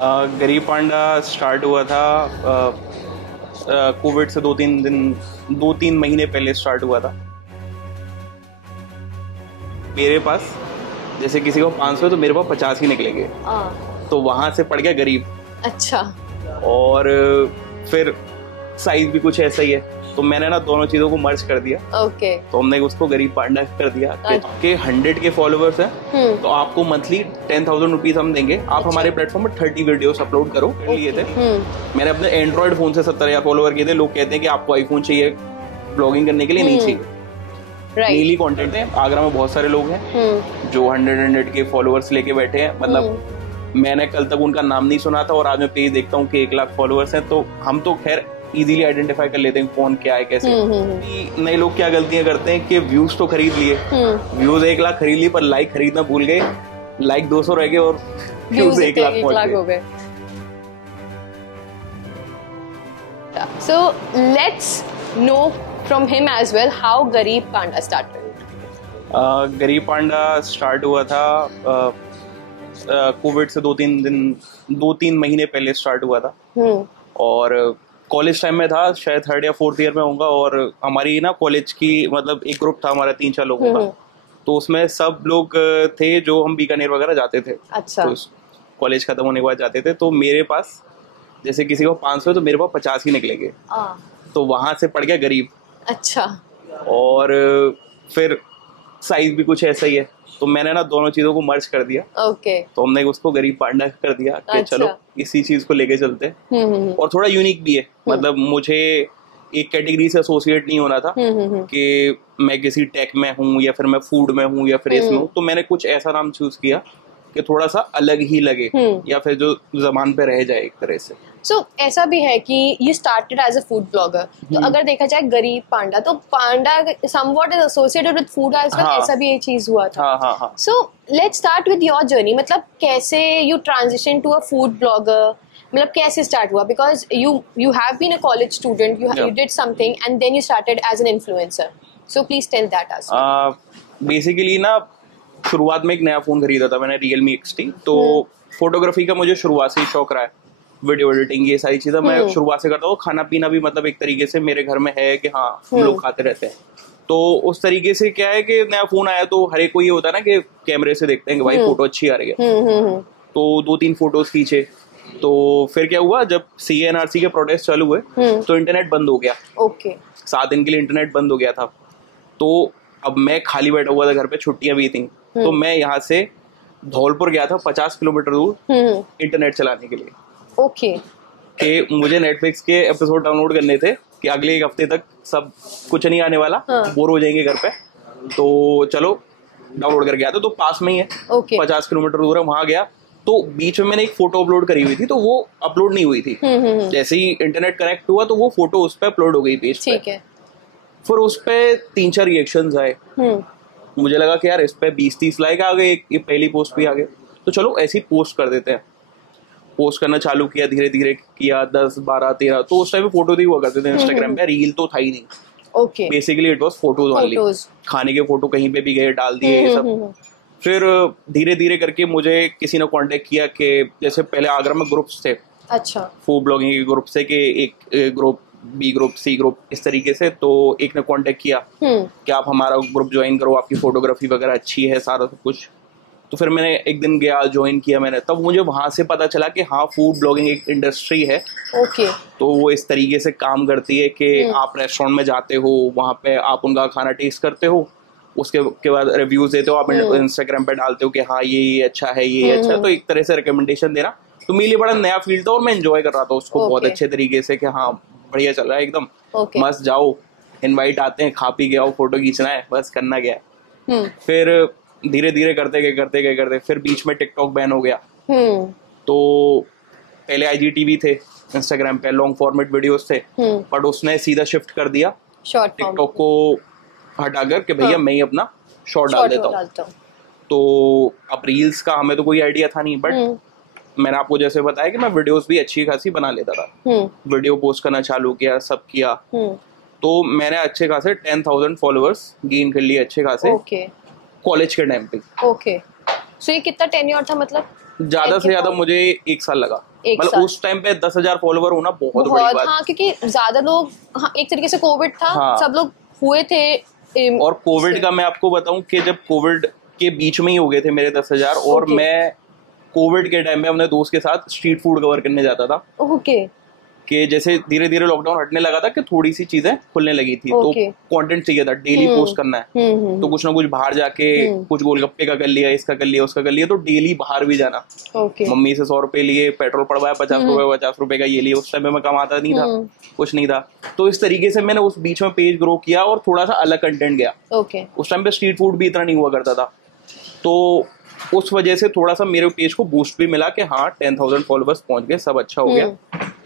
गरीब पांडा स्टार्ट हुआ था कोविड से 2-3 महीने पहले स्टार्ट हुआ था। मेरे पास जैसे किसी को 500 तो मेरे पास 50 ही निकलेंगे, तो वहां से पड़ गया गरीब। अच्छा। और फिर साइज भी कुछ ऐसा ही है, तो मैंने ना दोनों चीजों को मर्ज कर दिया। ओके। तो हमने उसको गरीब पांडा कर दिया कि 100 के फॉलोअर्स हैं तो आपको मंथली 10,000 रुपीज हम देंगे। आप हमारे प्लेटफॉर्म पर 30 वीडियोस अपलोड करो लिए थे। मैंने अपने एंड्रॉइड फोन से 70,000 फॉलोअर किए थे। लोग कहते हैं कि आपको आईफोन चाहिए ब्लॉगिंग करने के लिए, नहीं चाहिए। डेली कंटेंट है। आगरा में बहुत सारे लोग हैं जो 100 के फॉलोअर्स लेके बैठे हैं। मतलब मैंने कल तक उनका नाम नहीं सुना था और आज मैं पेज देखता हूँ कि 1 लाख फॉलोअर्स हैं। तो हम तो खैर इजीली आइडेंटिफाई कर लेते हैं कौन क्या है कैसे। नए लोग क्या गलतियां करते हैं कि व्यूज तो खरीद लिए, व्यूज 1 लाख खरीद लिए, पर लाइक खरीदना भूल गए। लाइक 200 रह गए और व्यूज 1 लाख हो गए। So let's know from him as well how गरीब पांडा started. गरीब पांडा स्टार्ट हुआ था कोविड से 2-3 महीने पहले स्टार्ट हुआ था। और कॉलेज टाइम में था, शायद 3rd या 4th ईयर में होगा। और हमारी ना कॉलेज की मतलब एक ग्रुप था हमारा 3-4 लोगों का, तो उसमें सब लोग थे जो हम बीकानेर वगैरह जाते थे। अच्छा। तो कॉलेज खत्म होने के बाद जाते थे। तो मेरे पास जैसे किसी को 500 तो मेरे पास 50 ही निकलेंगे, तो वहां से पड़ गया गरीब। अच्छा। और फिर साइज भी कुछ ऐसा ही है, तो मैंने ना दोनों चीजों को मर्ज कर दिया। ओके। तो हमने उसको गरीब पांडा कर दिया कि अच्छा। चलो इसी चीज को लेके चलते हैं। और थोड़ा यूनिक भी है, मतलब मुझे एक कैटेगरी से एसोसिएट नहीं होना था कि मैं किसी टेक में हूँ या फिर मैं फूड में हूँ या फिर इसमें हूँ। तो मैंने कुछ ऐसा नाम चूज किया कि थोड़ा सा अलग ही लगे या फिर जो जबान पे रह जाए एक तरह से। So, ऐसा भी है कि you started as a food blogger, तो अगर देखा जाए गरीब पांडा, तो पांडा somewhat is associated with food as well। ऐसा भी एक चीज हुआ था। So let's start with your journey। मतलब कैसे you transition to a food blogger, मतलब कैसे start हुआ? Because you have been a college student, you did something and then you started as an influencer। So please tell that us। Basically ना शुरुआत में एक नया फोन खरीदा था मैंने, Realme XT। तो फोटोग्राफी का मुझे शुरुआत से ही शौक रहा है, वीडियो एडिटिंग ये सारी चीजें मैं शुरुआत से करता हूँ। खाना पीना भी मतलब एक तरीके से मेरे घर में है कि हाँ हम लोग खाते रहते हैं। तो उस तरीके से क्या है कि नया फोन आया तो हर एक को ये होता है ना कि कैमरे से देखते हैं कि भाई फोटो अच्छी आ रही है। तो 2-3 फोटोज खींचे। तो फिर क्या हुआ, जब CNRC के प्रोटेस्ट चालू हुए तो इंटरनेट बंद हो गया। 7 दिन के लिए इंटरनेट बंद हो गया था। तो अब मैं खाली बैठा हुआ था घर पे, छुट्टियां भी थी। तो मैं यहाँ से धौलपुर गया था 50 किलोमीटर दूर इंटरनेट चलाने के लिए। कि मुझे नेटफ्लिक्स के एपिसोड डाउनलोड करने थे कि अगले 1 हफ्ते तक सब कुछ नहीं आने वाला, बोर हो जाएंगे घर पे। तो चलो डाउनलोड करके आता। तो पास में ही है, 50 किलोमीटर दूर है, वहां गया। तो बीच में मैंने एक फोटो अपलोड करी हुई थी, तो वो अपलोड नहीं हुई थी। जैसे ही इंटरनेट कनेक्ट हुआ तो वो फोटो उस पर अपलोड हो गई पेज पे। फिर उस पे 3-4 रिएक्शंस आए। मुझे लगा कि यार इस पे 20-30 लाइक आ गए, ये पहली पोस्ट भी आ गए, तो चलो ऐसी पोस्ट कर देते हैं। पोस्ट करना चालू किया, धीरे धीरे किया, 10, 12, 13। तो उस टाइम में फोटो ही हुआ करते थे इंस्टाग्राम पे, रील तो था ही नहीं। Basically it was photos only. खाने के फोटो कहीं पे भी गए डाल दिए ये सब। फिर धीरे धीरे करके मुझे किसी ने कांटेक्ट किया कि जैसे पहले आगरा में ग्रुप्स थे, अच्छा, फूड ब्लॉगिंग के ग्रुप से, कि एक group, B group, C group, इस तरीके से। तो एक ने कांटेक्ट किया कि आप हमारा ग्रुप ज्वाइन करो, आपकी फोटोग्राफी वगैरह अच्छी है, सारा सब कुछ। तो फिर मैंने एक दिन गया, ज्वाइन किया मैंने। तब मुझे वहां से पता चला कि हाँ फूड ब्लॉगिंग एक इंडस्ट्री है। तो वो इस तरीके से काम करती है कि आप रेस्टोरेंट में जाते हो, वहां पे आप उनका खाना टेस्ट करते हो, उसके बाद रिव्यूज देते हो, आप इंस्टाग्राम पे डालते हो कि हाँ ये अच्छा है, ये अच्छा है। तो एक तरह से रिकमेंडेशन देना। तो मेरे लिए बड़ा नया फील्ड था और मैं एंजॉय कर रहा था उसको बहुत अच्छे तरीके से कि हाँ बढ़िया चल रहा है एकदम। मस्त जाओ, इनवाइट आते हैं, खा पी के आओ, फोटो खींचना है, बस करना क्या है। फिर धीरे धीरे करते फिर बीच में टिकटॉक बैन हो गया। तो पहले IGTV थे, इंस्टाग्राम पे लॉन्ग फॉर्मेट वीडियोस थे, बट उसने सीधा शिफ्ट कर दिया टिकटॉक को हटाकर कि भैया मैं ही अपना शॉर्ट डाल देता हूँ। तो अब रील्स का हमें तो कोई आइडिया था नहीं, बट मैंने आपको जैसे बताया कि मैं वीडियोस भी अच्छी खासी बना लेता था। वीडियो पोस्ट करना चालू किया, सब किया। तो मैंने अच्छे खासे 10,000 फॉलोअर्स गेन कर लिए, अच्छे खासे कॉलेज के टाइम पे। सो ये कितना टेन्योर था, मतलब ज्यादा से ज्यादा मुझे 1 साल लगा। मतलब उस टाइम पे 10,000 फॉलोवर होना बहुत बड़ी बात। हाँ, क्योंकि ज्यादा लोग, हाँ, एक तरीके से कोविड था, हाँ, सब लोग हुए थे। और कोविड का मैं आपको बताऊं कि जब कोविड के बीच में ही हो गए थे मेरे 10,000, और मैं कोविड के टाइम में अपने दोस्त के साथ स्ट्रीट फूड कवर करने जाता था। ओके। कि जैसे धीरे धीरे लॉकडाउन हटने लगा था कि थोड़ी सी चीजें खुलने लगी थी, तो कंटेंट चाहिए था, डेली पोस्ट करना है, तो कुछ ना कुछ बाहर जाके कुछ गोलगप्पे का कर लिया, इसका कर लिया, उसका कर लिया, तो डेली बाहर भी जाना। मम्मी से 100 रुपए लिए, पेट्रोल पड़वाया 50 रुपए का ये लिए। उस टाइम में मैं कमाता नहीं था, कुछ नहीं था, तो इस तरीके से मैंने उस बीच में पेज ग्रो किया और थोड़ा सा अलग कंटेंट गया। उस टाइम पे स्ट्रीट फूड भी इतना नहीं हुआ करता था, तो उस वजह से थोड़ा सा मेरे पेज को बूस्ट भी मिला कि हाँ 10,000 फॉलोवर्स पहुंच गए, सब अच्छा हो गया।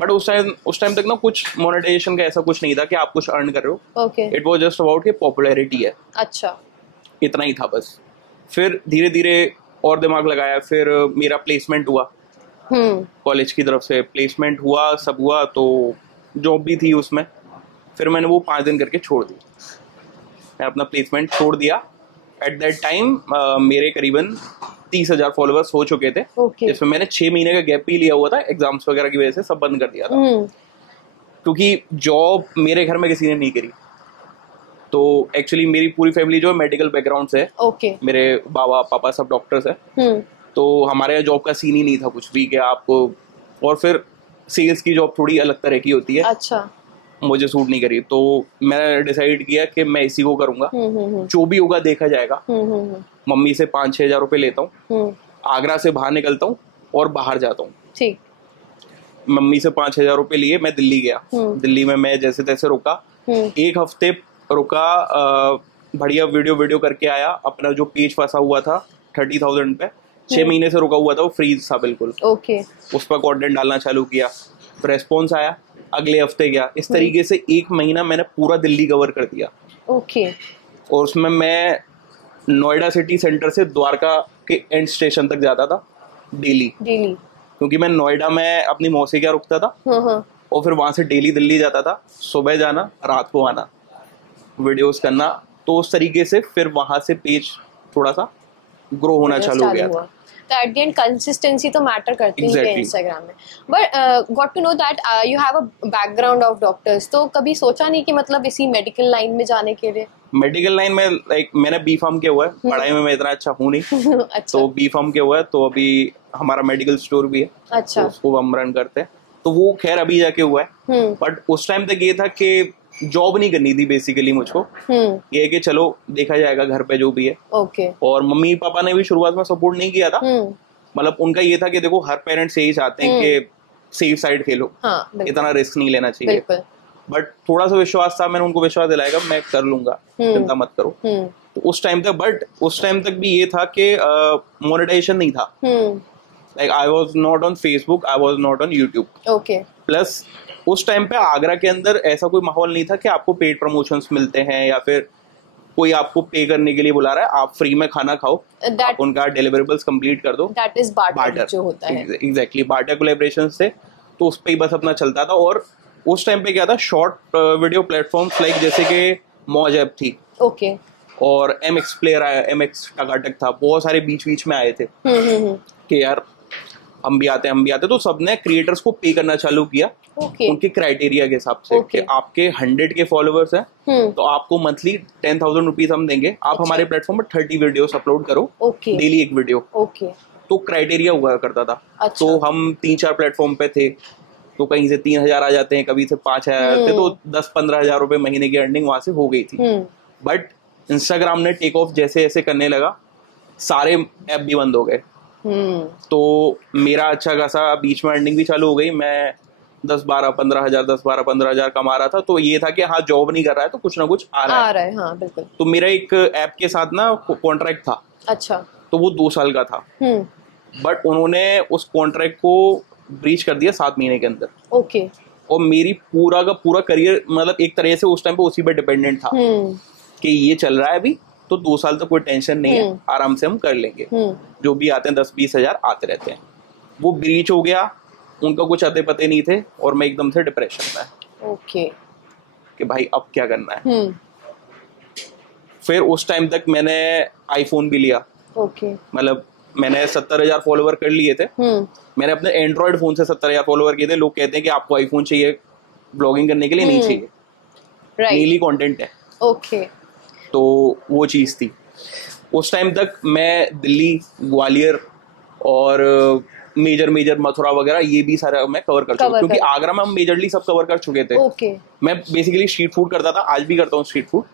बट उस टाइम तक ना कुछ मोनेटाइजेशन का ऐसा कुछ नहीं था कि आप कुछ अर्न कर रहे हो। इट वाज जस्ट अबाउट कि पॉपुलैरिटी है। अच्छा, इतना ही था बस। फिर धीरे धीरे और दिमाग लगाया, फिर मेरा प्लेसमेंट हुआ, कॉलेज की तरफ से प्लेसमेंट हुआ, सब हुआ, तो जॉब भी थी उसमें। फिर मैंने वो 5 दिन करके छोड़ दी, मैं अपना प्लेसमेंट छोड़ दिया। एट दैट टाइम मेरे करीबन 30,000 फॉलोवर्स हो चुके थे, जिसमें मैंने 6 महीने का गैप भी लिया हुआ था, एग्जाम्स वगैरह की वजह से सब बंद कर दिया था, क्योंकि जॉब मेरे घर में किसी ने नहीं करी। तो एक्चुअली मेरी पूरी फैमिली जो है मेडिकल बैकग्राउंड से है, मेरे बाबा पापा सब डॉक्टर्स है, तो हमारे यहाँ जॉब का सीन ही नहीं था कुछ भी कि आपको। और फिर सेल्स की जॉब थोड़ी अलग तरह की होती है। अच्छा, मुझे सूट नहीं करी, तो मैंने डिसाइड किया कि मैं इसी को करूंगा, जो भी होगा देखा जाएगा। मम्मी से 5-6 हजार रुपए लेता हूँ, आगरा से बाहर निकलता हूँ और बाहर जाता हूँ। ठीक। मम्मी से 5-6 हजार रुपए लिए मैं दिल्ली गया। दिल्ली में मैं जैसे तैसे रुका, 1 हफ्ते रुका, बढ़िया वीडियो करके आया। अपना जो पेज फंसा हुआ था 30,000 पे, 6 महीने से रुका हुआ था, वो फ्रीज था बिल्कुल। उस पर कंटेंट डालना चालू किया, रेस्पॉन्स आया, अगले हफ्ते गया। इस तरीके से 1 महीना मैंने पूरा दिल्ली कवर कर दिया। और उसमें मैं नोएडा सिटी सेंटर से द्वारका के एंड स्टेशन तक जाता था डेली, क्योंकि मैं नोएडा में अपनी मौसी के यहाँ रुकता था, और फिर वहां से डेली दिल्ली जाता था, सुबह जाना रात को आना, वीडियोस करना। तो उस तरीके से फिर वहां से पेज थोड़ा सा ग्रो होना चालू हो गया था। तो एट द एंड कंसिस्टेंसी तो मैटर करती है इंस्टाग्राम में। But got to know that you have a background of doctors, तो कभी सोचा नहीं कि मतलब इसी मेडिकल लाइन में जाने के लिए? मेडिकल लाइन में लाइक मैंने बी फार्म किया हुआ है, पढ़ाई में मैं इतना अच्छा हूँ नहीं। अच्छा। तो बी फार्म किया हुआ है, तो अभी हमारा मेडिकल स्टोर भी है। अच्छा। तो उसको हम रन करते हैं, तो वो खैर अभी जाके हुआ है। बट उस टाइम तक ये था कि जॉब नहीं करनी थी बेसिकली मुझको, ये है कि चलो देखा जाएगा घर पे जो भी है। ओके। और मम्मी पापा ने भी शुरुआत में सपोर्ट नहीं किया था, मतलब उनका ये था कि देखो हर पेरेंट्स यही चाहते हैं कि सेफ साइड खेलो, इतना रिस्क नहीं लेना चाहिए। बट थोड़ा सा विश्वास था, मैंने उनको विश्वास दिलाएगा मैं कर लूंगा, चिंता मत करो। तो उस टाइम तक, बट उस टाइम तक भी ये था कि मोनेटाइजेशन नहीं था। Like I was not on Facebook, I was not on YouTube. Okay. Plus उस टाइम पे आगरा के अंदर ऐसा कोई माहौल नहीं था कि आपको पेड प्रमोशंस मिलते हैं या फिर कोई आपको पे करने के लिए बुला रहा है, आप फ्री में खाना खाओ, आप उनका डिलीवरेबल्स कंप्लीट कर दो। दैट इज बार्टर जो होता है। एग्जैक्टली, बार्टर कोलैबोरेशंस थे, तो उस पे ही बस अपना चलता था। और उस टाइम पे क्या था, शॉर्ट वीडियो प्लेटफॉर्म्स लाइक जैसे कि मौज ऐप थी, ओके, और MX प्लेयर आया, MX टकाटक था, बहुत सारे बीच में आए थे कि यार हम भी आते हैं, तो सबने क्रिएटर्स को पे करना चालू किया। उनके क्राइटेरिया के हिसाब से कि आपके 100 के फॉलोअर्स हैं, तो आपको मंथली 10,000 रुपीज हम देंगे, आप हमारे प्लेटफॉर्म पर 30 वीडियोस अपलोड करो, डेली एक वीडियो। तो क्राइटेरिया हुआ करता था। तो हम 3-4 प्लेटफॉर्म पे थे, तो कहीं से 3,000 आ जाते हैं, कभी से 5,000 आते, तो 10-15 हजार रुपए महीने की अर्निंग वहां से हो गई थी। बट इंस्टाग्राम ने टेक ऑफ जैसे ऐसे करने लगा, सारे ऐप भी बंद हो गए। तो मेरा अच्छा खासा बीच में अर्निंग भी चालू हो गई। मैं 10-12-15 हजार कमा रहा था। तो ये था कि हाँ जॉब नहीं कर रहा है तो कुछ ना कुछ आ रहा है। हाँ, बिल्कुल। तो मेरा एक ऐप के साथ ना कॉन्ट्रैक्ट था। अच्छा। तो वो 2 साल का था, बट उन्होंने उस कॉन्ट्रैक्ट को ब्रीच कर दिया 7 महीने के अंदर। ओके। और मेरी पूरा का पूरा करियर मतलब एक तरह से उस टाइम पे उसी पे डिपेंडेंट था कि ये चल रहा है अभी, तो 2 साल तक कोई टेंशन नहीं है, आराम से हम कर लेंगे, जो भी आते हैं 10-20 हजार आते रहते हैं। वो ब्रीच हो गया, उनका कुछ अते पते नहीं थे, और मैं एकदम से डिप्रेशन में। ओके। कि भाई अब क्या करना है। फिर उस टाइम तक मैंने आईफोन भी लिया। ओके। मतलब मैंने 70,000 फॉलोवर कर लिए थे, मैंने अपने एंड्रॉइड फोन से 70,000 फॉलोवर किए थे। लोग कहते हैं कि आपको आईफोन चाहिए ब्लॉगिंग करने के लिए, नहीं चाहिए, डेली कंटेंट है। ओके, तो वो चीज़ थी। उस टाइम तक मैं दिल्ली, ग्वालियर और मेजर मथुरा वगैरह ये भी सारा मैं कवर कर चुका, क्योंकि आगरा में हम मेजरली सब कवर कर चुके थे। मैं बेसिकली स्ट्रीट फूड करता था, आज भी करता हूँ स्ट्रीट फूड।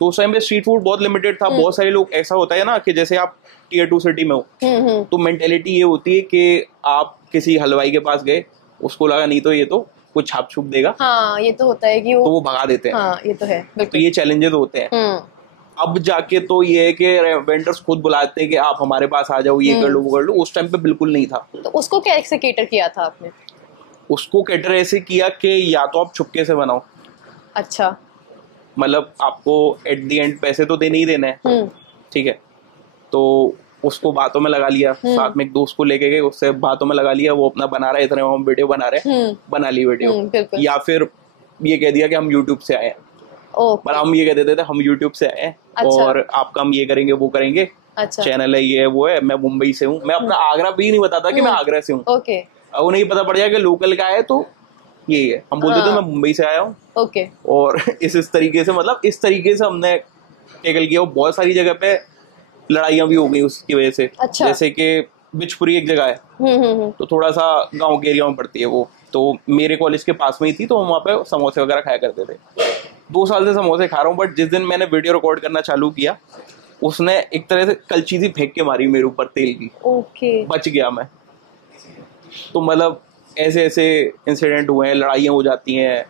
तो उस टाइम पे स्ट्रीट फूड बहुत लिमिटेड था। बहुत सारे लोग, ऐसा होता है ना कि जैसे आप टियर 2 सिटी में हो, तो मेंटेलिटी ये होती है कि आप किसी हलवाई के पास गए, उसको लगा नहीं तो ये तो कुछ छाप छुप देगा, हाँ ये तो होता है कि वो भगा देते हैं। हाँ ये तो है, तो ये चैलेंजेस होते हैं। अब जाके तो ये है कि वेंडर्स खुद बुलाते हैं कि आप हमारे पास आ जाओ, ये कर लो वो कर लो। उस टाइम पे बिल्कुल नहीं था। तो उसको कैसे कैटर किया था आपने? उसको कैटर ऐसे किया कि या तो आप छुपके से बनाओ। अच्छा, मतलब आपको एट द एंड पैसे तो देने ही देना है, ठीक है। तो उसको बातों में लगा लिया, साथ में एक दोस्त को लेके गए, उससे बातों में लगा लिया, वो अपना बना रहा है, इतने हम वीडियो बना रहे हैं, बना ली वीडियो। या फिर ये कह दिया कि हम यूट्यूब से आए हैं, पर हम ये कह देते थे हम यूट्यूब से आए हैं। अच्छा। और आपका हम ये करेंगे वो करेंगे। अच्छा। चैनल है, ये है वो है, मैं मुंबई से हूँ। मैं अपना आगरा भी नहीं बताता कि मैं आगरा से हूँ। ओके। अब उन्हें पता पड़ जाए कि लोकल का है तो ये है, हम बोलते थे मैं मुंबई से आया हूँ। ओके। और इस तरीके से, मतलब इस तरीके से हमने टैकल किया। बहुत सारी जगह पे लड़ाइयाँ भी हो गई उसकी वजह से। अच्छा। जैसे कि बिचपुरी एक जगह है, तो थोड़ा सा गाँव के एरिया में पड़ती है वो, तो मेरे कॉलेज के पास में ही थी, तो हम वहाँ पे समोसे वगैरह खाया करते थे। 2 साल से समोसे खा रहा हूँ, बट जिस दिन मैंने वीडियो रिकॉर्ड करना चालू किया, उसने एक तरह से कलची सी फेंक के मारी मेरे ऊपर तेल की। ओके। बच गया मैं। तो मतलब ऐसे ऐसे इंसिडेंट हुए हैं, लड़ाइयाँ हो जाती हैं।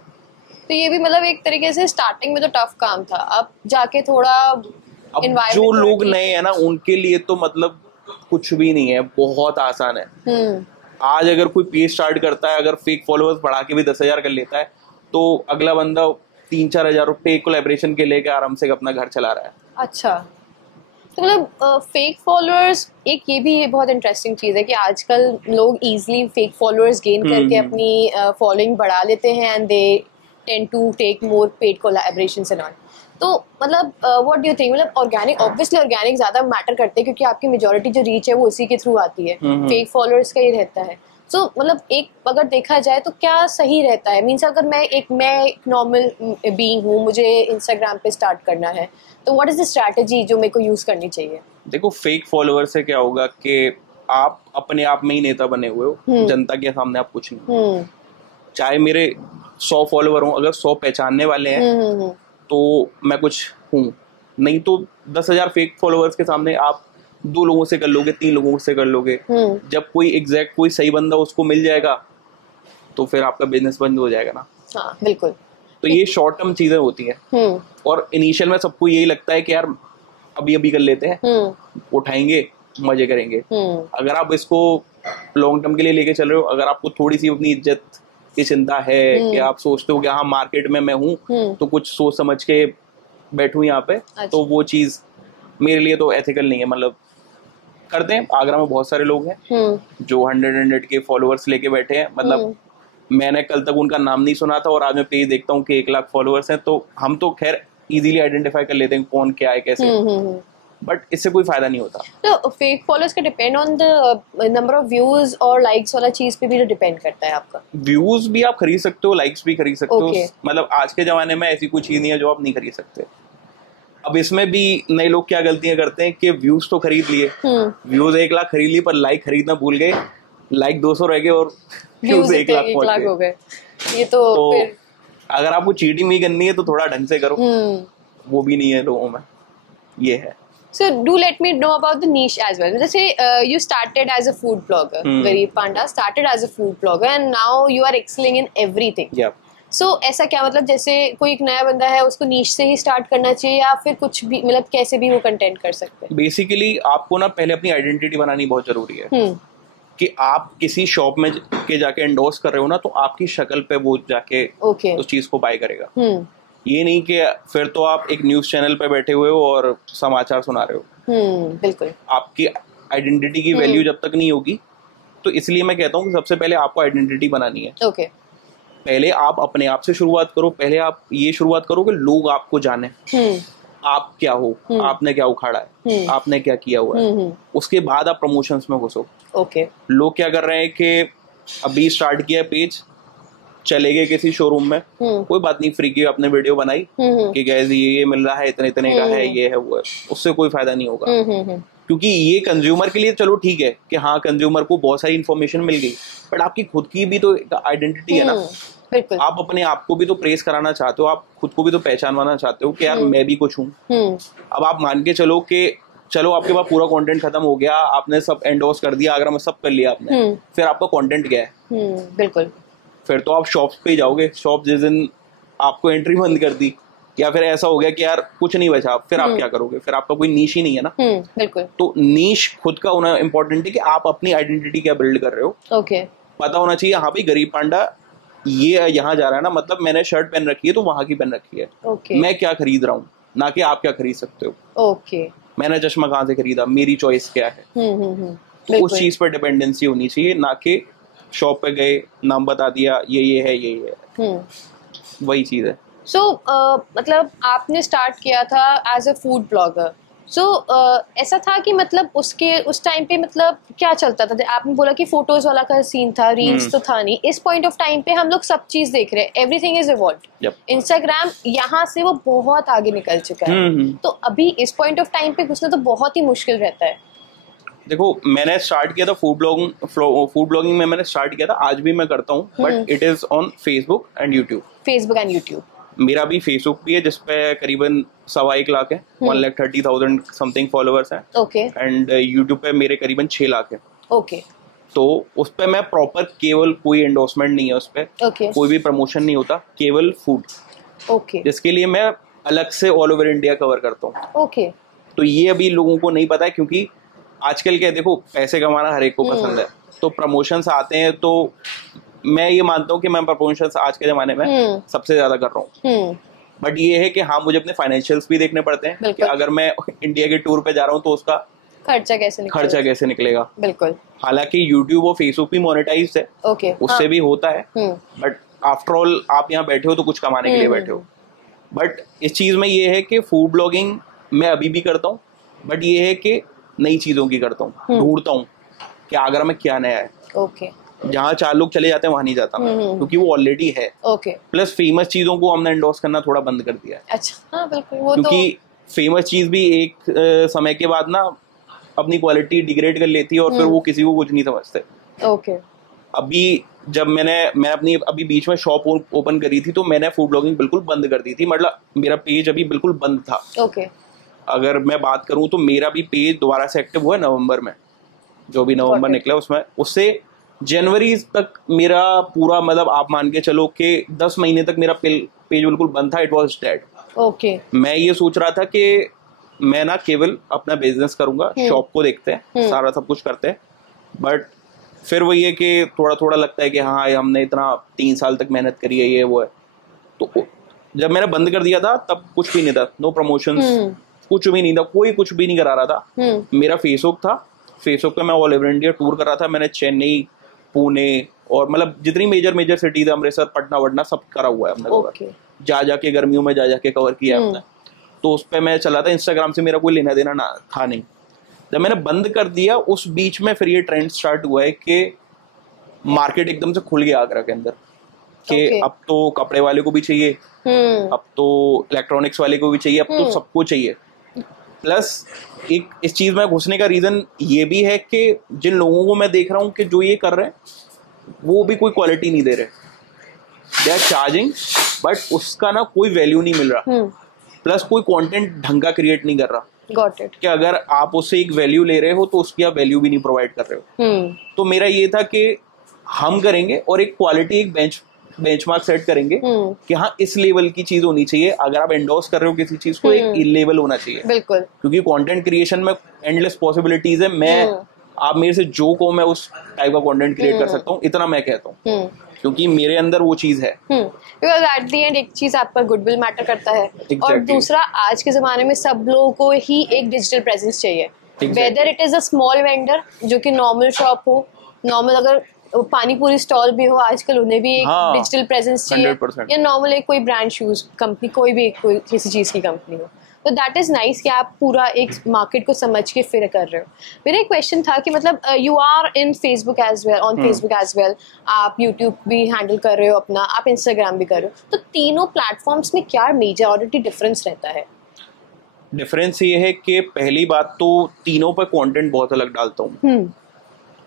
तो ये भी मतलब एक तरीके से स्टार्टिंग में तो टफ काम था, अब जाके थोड़ा अब जो लोग नए हैं ना, उनके लिए तो मतलब कुछ भी नहीं है, बहुत आसान है। आज अगर कोई पेज स्टार्ट करता है, अगर फेक फॉलोअर्स बढ़ा के भी 10,000 कर लेता है, तो अगला बंदा 3-4 हजार रुपए कोलैबोरेशन के लेके आराम से अपना घर चला रहा है। अच्छा, तो मतलब फेक फॉलोअर्स, एक ये भी बहुत इंटरेस्टिंग चीज़ है कि आजकल लोग इजीली फेक फॉलोअर्स गेन करके अपनी फॉलोइंग बढ़ा लेते हैं, and they tend to take more paid collaborations and all. तो मतलब व्हाट डू यू थिंक, मतलब ऑर्गेनिक, ऑब्वियसली ऑर्गेनिक ज़्यादा मैटर करते हैं, क्योंकि आपकी मेजॉरिटी जो रीच है वो उसी के थ्रू आती है। फेक फॉलोअर्स का ही रहता है। सो मतलब एक अगर देखा जाए तो क्या सही रहता है? मीन्स अगर मैं एक नॉर्मल बीइंग हूँ, मुझे इंस्टाग्राम पे स्टार्ट करना है, तो व्हाट इज द स्ट्रैटेजी जो मेरे को यूज करनी चाहिए? देखो, फेक फॉलोअर से क्या होगा कि आप अपने आप में ही नेता बने हुए हो, जनता के सामने आप कुछ नहीं। चाहे मेरे 100 फॉलोअर हो, अगर 100 पहचानने वाले हैं तो मैं कुछ हूँ, नहीं तो 10,000 फेक फॉलोअर्स के सामने आप 2 लोगों से कर लोगे, 3 लोगों से कर लोगे। जब कोई एग्जैक्ट कोई सही बंदा उसको मिल जाएगा, तो फिर आपका बिजनेस बंद हो जाएगा ना। हाँ, बिल्कुल। तो ये शॉर्ट टर्म चीजें होती हैं, और इनिशियल में सबको यही लगता है कि यार अभी कर लेते हैं, उठाएंगे, मजे करेंगे। अगर आप इसको लॉन्ग टर्म के लिए लेके चल रहे हो, अगर आपको थोड़ी सी अपनी इज्जत की चिंता है, कि आप सोचते हो कि हाँ मार्केट में मैं हूँ, तो कुछ सोच समझ के बैठूं यहाँ पे, तो वो चीज मेरे लिए तो एथिकल नहीं है। मतलब करते हैं, आगरा में बहुत सारे लोग हैं जो 100 के फॉलोअर्स लेके बैठे हैं। मतलब मैंने कल तक उनका नाम नहीं सुना था, और आज मैं पेज देखता हूँ कि 1 लाख फॉलोअर्स हैं। तो हम तो खैर इजीली आइडेंटिफाई कर लेते हैं कौन क्या है कैसे, बट इससे कोई फायदा नहीं होता। तो फेक फॉलोअर्स का depend on the number of views और लाइक्स वाला चीज पे भी डिपेंड करता है आपका। व्यूज भी आप खरीद सकते हो, लाइक्स भी खरीद सकते हो। मतलब आज के जमाने में ऐसी कोई चीज नहीं है जो आप नहीं खरीद सकते। अब इसमें भी नए लोग क्या गलतियां करते हैं कि व्यूज तो खरीद लिए, व्यूज 1 लाख खरीद लिए, पर लाइक खरीदना भूल गए। लाइक 200 रह गए और व्यूज 1 लाख हो गए। ये तो फिर अगर आपको चीटिंग नहीं करनी है तो थोड़ा ढंग से करो। वो भी नहीं है लोगों में, ये है। So do let me know about the niche as well. Let's say you started as a food blogger. Garib Panda started as a food blogger, and now you are excelling in everything. Yeah. So ऐसा क्या, मतलब जैसे कोई एक नया बंदा है, उसको नीश से ही स्टार्ट करना चाहिए, या फिर कुछ भी, मतलब कैसे भी वो कंटेंट कर सकते हैं? बेसिकली आपको ना पहले अपनी आइडेंटिटी बनानी बहुत जरूरी है। कि आप किसी शॉप में के जाके एंडोर्स कर रहे हो ना, तो आपकी शक्ल पे वो जाके उस चीज को बाय करेगा। ये नहीं कि फिर तो आप एक न्यूज चैनल पे बैठे हुए हो और समाचार सुना रहे हो। बिल्कुल। आपकी आइडेंटिटी की वैल्यू जब तक नहीं होगी, तो इसलिए मैं कहता हूँ कि सबसे पहले आपको आइडेंटिटी बनानी है। ओके। पहले आप अपने आप से शुरुआत करो, पहले आप ये शुरुआत करो कि लोग आपको जाने। आप क्या हो, आपने क्या उखाड़ा है, आपने क्या किया हुआ है, उसके बाद आप प्रमोशंस में घुसो। ओके। लोग क्या कर रहे हैं कि अभी स्टार्ट किया पेज, चले गए किसी शोरूम में, कोई बात नहीं, फ्री की आपने वीडियो बनाई कि गैस ये मिल रहा है, इतने इतने का है, ये है वो है, उससे कोई फायदा नहीं होगा। क्योंकि ये कंज्यूमर के लिए चलो ठीक है कि हाँ कंज्यूमर को बहुत सारी इन्फॉर्मेशन मिल गई, बट आपकी खुद की भी तो आइडेंटिटी है ना। बिल्कुल। आप अपने आप को भी तो प्रेस कराना चाहते हो, आप खुद को भी तो पहचानवाना चाहते हो कि यार मैं भी कुछ हूँ। अब आप मान के चलो कि चलो आपके पास पूरा कंटेंट खत्म हो गया, आपने सब एंडोर्स कर दिया, अगर मैं सब कर लिया आपने, फिर आपका कंटेंट क्या है? बिल्कुल। फिर तो आप शॉप्स पे जाओगे, शॉप जिस दिन आपको एंट्री बंद कर दी, या फिर ऐसा हो गया कि यार कुछ नहीं बचा, फिर आप क्या करोगे? फिर आपका कोई नीश ही नहीं है ना। बिल्कुल। तो नीश खुद का होना इम्पोर्टेंट है कि आप अपनी आइडेंटिटी क्या बिल्ड कर रहे हो। ओके। पता होना चाहिए हाँ भाई गरीब पांडा ये यहाँ जा रहा है ना, मतलब मैंने शर्ट पहन रखी है तो वहां की पहन रखी है। मैं क्या खरीद रहा हूँ, ना कि आप क्या खरीद सकते हो। ओके। मैंने चश्मा कहाँ से खरीदा, मेरी चॉइस क्या है। तो उस चीज पर डिपेंडेंसी होनी चाहिए, ना कि शॉप पे गए, नाम बता दिया ये है ये है। वही चीज है। सो मतलब आपने स्टार्ट किया था एज अ फूड ब्लॉगर। सो ऐसा था कि मतलब उस टाइम पे मतलब क्या चलता था? आपने बोला कि फोटोज वाला का सीन था, रील्स तो था नहीं। इस पॉइंट ऑफ टाइम पे हम लोग सब चीज देख रहे हैं, एवरीथिंग इज इवॉल्व्ड। इंस्टाग्राम यहाँ से वो बहुत आगे निकल चुका है। तो अभी इस पॉइंट ऑफ टाइम पे घुसना तो बहुत ही मुश्किल रहता है। देखो मैंने स्टार्ट किया था फूड ब्लॉगिंग में मैंने स्टार्ट किया था, आज भी मैं करता हूँ, but it is on Facebook and YouTube. मेरा भी फेसबुक भी है जिसपे करीबन 1.25 लाख है, 1,30,000 समथिंग फॉलोअर्स हैं। ओके। एंड यूट्यूब पे मेरे करीबन 6 लाख है। ओके। तो उस पे मैं प्रॉपर, केवल कोई एंडोर्समेंट नहीं है उस पे, कोई भी प्रमोशन नहीं होता, केवल फूड। ओके। जिसके लिए मैं अलग से ऑल ओवर इंडिया कवर करता हूँ। ओके। तो ये अभी लोगों को नहीं पता है, क्योंकि आजकल क्या देखो पैसे कमाना हर एक को पसंद है, तो प्रमोशंस आते हैं तो मैं ये मानता हूँ कि मैं प्रमोशंस आज के जमाने में सबसे ज्यादा कर रहा हूँ। बट ये है कि हाँ मुझे अपने फाइनेंशियल्स भी देखने पड़ते हैं कि अगर मैं इंडिया के टूर पे जा रहा हूँ तो उसका खर्चा कैसे निकलेगा। बिल्कुल। हालांकि यूट्यूब और फेसबुक भी मोनेटाइज्ड है, उससे भी होता है, बट आफ्टर ऑल आप यहाँ बैठे हो तो कुछ कमाने के लिए बैठे हो। बट इस चीज में ये है कि फूड ब्लॉगिंग मैं अभी भी करता हूँ, बट ये है कि नई चीजों की करता हूँ, ढूंढता हूँ कि आगरा में क्या नया है। जहाँ 4 लोग चले जाते हैं वहां नहीं जाता मैं, क्योंकि वो ऑलरेडी है। प्लस फेमस चीजों को हमने एंडोर्स करना थोड़ा बंद कर दिया है। अच्छा। हाँ, बिल्कुल। वो क्योंकि फेमस चीज भी एक समय के बाद ना अपनी क्वालिटी डिग्रेड कर लेती है और फिर वो किसी को कुछ नहीं समझते। अभी जब मैं अपनी अभी बीच में शॉप ओपन करी थी तो मैंने फूड ब्लॉगिंग बिल्कुल बंद कर दी थी, मतलब मेरा पेज अभी बिल्कुल बंद था। अगर मैं बात करूं तो मेरा भी पेज दोबारा से एक्टिव हुआ नवंबर में, जो भी नवंबर निकला उसमें, उससे जनवरी तक मेरा पूरा, मतलब आप मान के चलो कि 10 महीने तक मेरा पेज बिल्कुल बंद था। It was dead. मैं ये सोच रहा था कि मैं ना केवल अपना बिजनेस करूंगा, शॉप को देखते हैं, सारा सब कुछ करते हैं, बट फिर वही है कि थोड़ा थोड़ा लगता है कि हाँ हमने इतना 3 साल तक मेहनत करी है, ये वो है। तो जब मैंने बंद कर दिया था तब कुछ भी नहीं था, नो प्रमोशंस, कुछ भी नहीं था, कोई कुछ भी नहीं करा रहा था। मेरा फेसबुक था, फेसबुक पे मैं ऑल ओवर इंडिया टूर कर रहा था। मैंने चेन्नई, पुणे और मतलब जितनी मेजर सिटीज, अमृतसर, पटना वटना सब करा हुआ है हमने कवर। जा जाके गर्मियों में जा जाके कवर किया है हमने। तो उस पे मैं चला था, इंस्टाग्राम से मेरा कोई लेना देना ना था नहीं। जब मैंने बंद कर दिया उस बीच में फिर ये ट्रेंड स्टार्ट हुआ है कि मार्केट एकदम से खुल गया आगरा के अंदर, कि अब तो कपड़े वाले को भी चाहिए, अब तो इलेक्ट्रॉनिक्स वाले को भी चाहिए, अब तो सबको चाहिए। प्लस एक इस चीज में घुसने का रीजन ये भी है कि जिन लोगों को मैं देख रहा हूँ कि जो ये कर रहे हैं वो भी कोई क्वालिटी नहीं दे रहे, दे आर चार्जिंग, बट उसका ना कोई वैल्यू नहीं मिल रहा। प्लस कोई कंटेंट ढंग का क्रिएट नहीं कर रहा। Got it. कि अगर आप उससे एक वैल्यू ले रहे हो तो उसकी आप वैल्यू भी नहीं प्रोवाइड कर रहे हो। तो मेरा ये था कि हम करेंगे और एक क्वालिटी, एक बेंचमार्क सेट करेंगे कि हाँ इस लेवल की चीज होनी चाहिए। अगर आप एंडोर्स कर रहे हो किसी चीज को, एक लेवल होना चाहिए। बिल्कुल। क्योंकि कंटेंट क्रिएशन में एंडलेस पॉसिबिलिटीज है। मैं आप मेरे से जो को मैं उस टाइप का कंटेंट क्रिएट कर सकता हूँ, इतना मैं कहता हूँ, क्योंकि मेरे अंदर वो चीज है। बिकॉज एट द एंड एक चीज आप पर गुडविल मैटर करता है। Exactly. और दूसरा, आज के जमाने में सब लोगों को ही एक डिजिटल प्रेजेंस चाहिए। Whether it is a small vendor जो कि नॉर्मल शॉप हो, नॉर्मल अगर पानी पूरी स्टॉल भी हो, आजकल उन्हें भी एक डिजिटल प्रेजेंस चाहिए, या नॉर्मल एक कोई ब्रांड शूज कंपनी, कोई भी कोई किसी चीज की कंपनी हो। तो दैट इज नाइस कि आप पूरा एक मार्केट को समझ के फिर कर रहे हो. मेरा एक क्वेश्चन था कि मतलब you are in Facebook as well, on Facebook as well, आप यूट्यूब भी हैंडल कर रहे हो अपना, आप इंस्टाग्राम भी कर रहे हो, तो तीनों प्लेटफॉर्म्स में क्या मेजॉरिटी डिफरेंस रहता है? डिफरेंस ये है कि पहली बात तो तीनों पे कंटेंट बहुत अलग डालता हूँ.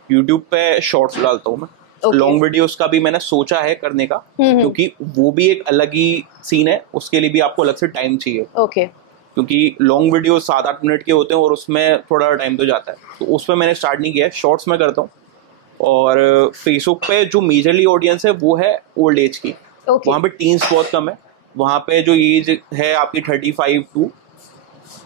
यूट्यूब पे शॉर्ट्स डालता हूँ मैं, लॉन्ग वीडियोस का भी मैंने सोचा है करने का, क्योंकि वो भी एक अलग ही सीन है, उसके लिए भी आपको अलग से टाइम चाहिए. क्योंकि लॉन्ग वीडियो 7-8 मिनट के होते हैं और उसमें थोड़ा टाइम तो जाता है, तो उस पर मैंने स्टार्ट नहीं किया है. शॉर्ट्स में करता हूँ. और फेसबुक पे जो मेजरली ऑडियंस है वो है ओल्ड एज की. वहाँ पे टीन्स बहुत कम है. वहाँ पे जो एज है आपकी 35 टू,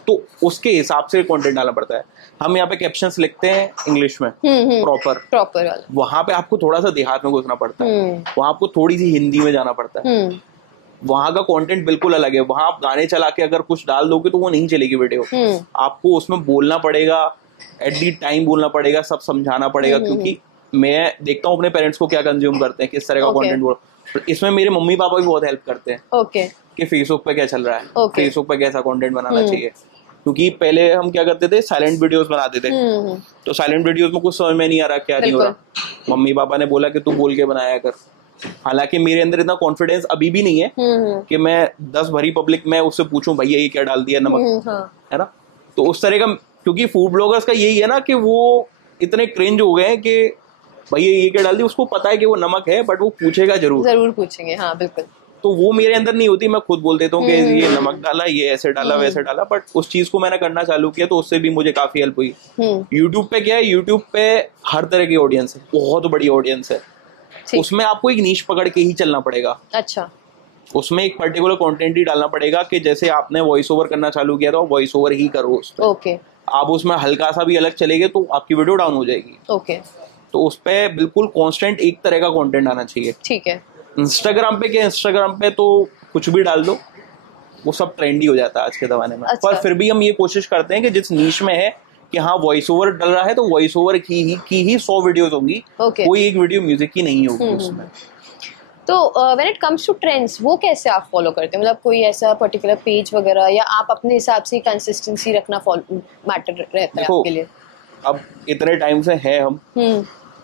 तो उसके हिसाब से कंटेंट डालना पड़ता है. हम यहाँ पे कैप्शंस लिखते हैं इंग्लिश में प्रॉपर. वहाँ पे आपको थोड़ा सा देहात में घुसना पड़ता है. वहाँ आपको थोड़ी सी हिंदी में जाना पड़ता है. वहाँ का कंटेंट बिल्कुल अलग है. वहाँ आप गाने चला के अगर कुछ डाल दोगे तो वो नहीं चलेगी वीडियो. आपको उसमें बोलना पड़ेगा, एट दी टाइम बोलना पड़ेगा, सब समझाना पड़ेगा. क्योंकि मैं देखता हूँ अपने पेरेंट्स को क्या कंज्यूम करते हैं, किस तरह का कंटेंट बोल. इसमें मेरे मम्मी पापा भी बहुत हेल्प करते हैं कि फेसबुक पे क्या चल रहा है, फेसबुक पे कैसा कंटेंट बनाना चाहिए. क्योंकि पहले हम क्या करते थे, साइलेंट वीडियोस बनाते थे. तो साइलेंट वीडियोस में कुछ समझ में नहीं आ रहा क्या नहीं हो रहा. मम्मी पापा ने बोला कि तू बोल के बनाया कर. हालांकि मेरे अंदर इतना कॉन्फिडेंस अभी भी नहीं है कि मैं 10 भरी पब्लिक में उससे पूछूं भैया ये क्या डाल दिया नमक, है ना. तो उस तरह का, क्योंकि फूड ब्लॉगर्स का यही है ना कि वो इतने क्रिंज हो गए हैं कि भैया ये क्या डाल दिया. उसको पता है कि वो नमक है, बट वो पूछेगा जरूर पूछेंगे. हाँ बिल्कुल. तो वो मेरे अंदर नहीं होती. मैं खुद बोल देता हूँ कि ये नमक डाला, ये ऐसे डाला, वैसे डाला. बट उस चीज को मैंने करना चालू किया तो उससे भी मुझे काफी हेल्प हुई. यूट्यूब पे क्या है, यूट्यूब पे हर तरह की ऑडियंस है, बहुत बड़ी ऑडियंस है. उसमें आपको एक नीश पकड़ के ही चलना पड़ेगा. अच्छा. उसमें एक पर्टिकुलर कंटेंट ही डालना पड़ेगा कि जैसे आपने वॉइस ओवर करना चालू किया तो वॉइस ओवर ही करो उसमें. आप उसमें हल्का सा भी अलग चलेगे तो आपकी वीडियो डाउन हो जाएगी. तो उस पर बिल्कुल कॉन्स्टेंट एक तरह का कॉन्टेंट आना चाहिए. ठीक है. इंस्टाग्राम पे क्या, इंस्टाग्राम पे तो कुछ भी डाल दो, वो सब ट्रेंडी हो जाता है आज के जमाने में. पर फिर भी हम ये कोशिश करते हैं कि जिस नीश में है कि हाँ वॉइस ओवर डल रहा है तो वॉइस ओवर की ही 100 वीडियोस होंगी. कोई एक वीडियो म्यूजिक की नहीं होगी उसमें. तो when it comes to trends, वो कैसे आप फॉलो करते हैं? मतलब कोई ऐसा पर्टिकुलर पेज वगैरह, या आप अपने हिसाब से कंसिस्टेंसी रखना मैटर रहता है आपके लिए? अब इतने टाइम से है हम,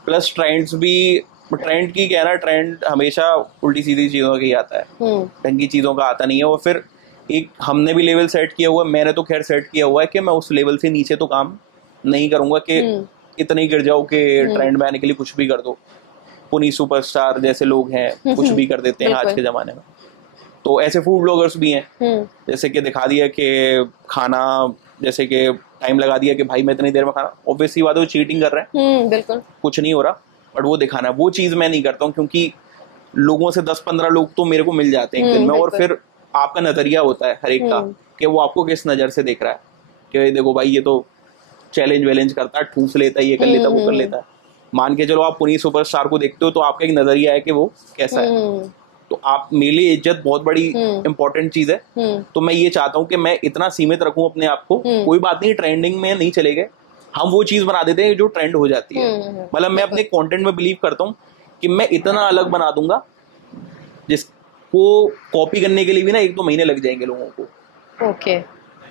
प्लस ट्रेंड्स भी, ट्रेंड की क्या है ना, ट्रेंड हमेशा उल्टी सीधी चीजों का ही आता है, ढंग की चीजों का आता नहीं है. और फिर एक हमने भी लेवल सेट किया हुआ है, मैंने तो खैर सेट किया हुआ है कि मैं उस लेवल से नीचे तो काम नहीं करूंगा कि इतना ही गिर जाओ कि ट्रेंड में आने के लिए कुछ भी कर दो. पुनी सुपरस्टार जैसे लोग हैं कुछ भी कर देते हैं आज के जमाने में. तो ऐसे फूड ब्लॉगर्स भी हैं, जैसे कि दिखा दिया कि खाना, जैसे कि टाइम लगा दिया कि भाई मैं इतनी देर में खाना. ऑब्वियसली बात है वो चीटिंग कर रहे हैं. बिल्कुल कुछ नहीं हो रहा, बट वो दिखाना, वो चीज मैं नहीं करता हूँ. क्योंकि लोगों से 10-15 लोग तो मेरे को मिल जाते हैं एक दिन में. और फिर आपका नजरिया होता है हर एक का कि वो आपको किस नजर से देख रहा है. कि देखो भाई ये तो चैलेंज वैलेंज करता है, ठूस लेता है, ये कर लेता है, वो कर लेता है. मान के चलो आप पुनी सुपरस्टार को देखते हो तो आपका एक नजरिया है कि वो कैसा है. तो आप, मेरे लिए इज्जत बहुत बड़ी इंपॉर्टेंट चीज है. तो मैं ये चाहता हूँ कि मैं इतना सीमित रखूं अपने आप को. कोई बात नहीं, ट्रेंडिंग में नहीं चले गए, हम वो चीज बना देते हैं जो ट्रेंड हो जाती है. मतलब मैं अपने कंटेंट में बिलीव करता हूँ कि मैं इतना अलग बना दूंगा जिसको कॉपी करने के लिए भी ना 1-2 महीने लग जाएंगे लोगों को.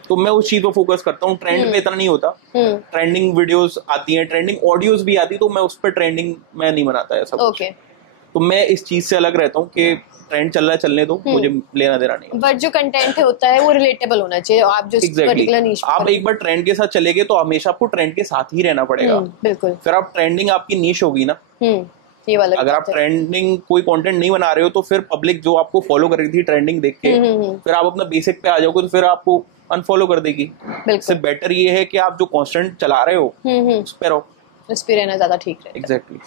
तो मैं उस चीज पे फोकस करता हूँ. ट्रेंड पे इतना नहीं होता. ट्रेंडिंग वीडियोस आती हैं, ट्रेंडिंग ऑडियोस भी आती, तो मैं उस पर ट्रेंडिंग में नहीं बनाता ऐसा कुछ. तो मैं इस चीज से अलग रहता हूँ कि ट्रेंड चल रहा है, चलने दो, मुझे लेना देना नहीं. बट जो कंटेंट होता है वो रिलेटेबल होना चाहिए. आप जो पर्टिकुलर नीश, आप एक बार ट्रेंड के साथ चले गए तो हमेशा आपको ट्रेंड के साथ ही रहना पड़ेगा. बिल्कुल. फिर आप ट्रेंडिंग आपकी नीश होगी ना. ये वाला, अगर आप ट्रेंडिंग कोई कंटेंट नहीं बना रहे हो तो फिर पब्लिक जो आपको फॉलो कर रही थी ट्रेंडिंग देख के, फिर आप अपना बेसिक पे आ जाओगे तो फिर आपको अनफॉलो कर देगी. इससे बेटर ये है कि आप जो कांस्टेंट चला रहे हो उस पे रहो. उस पे रहना ज्यादा ठीक रहेगा. Exactly.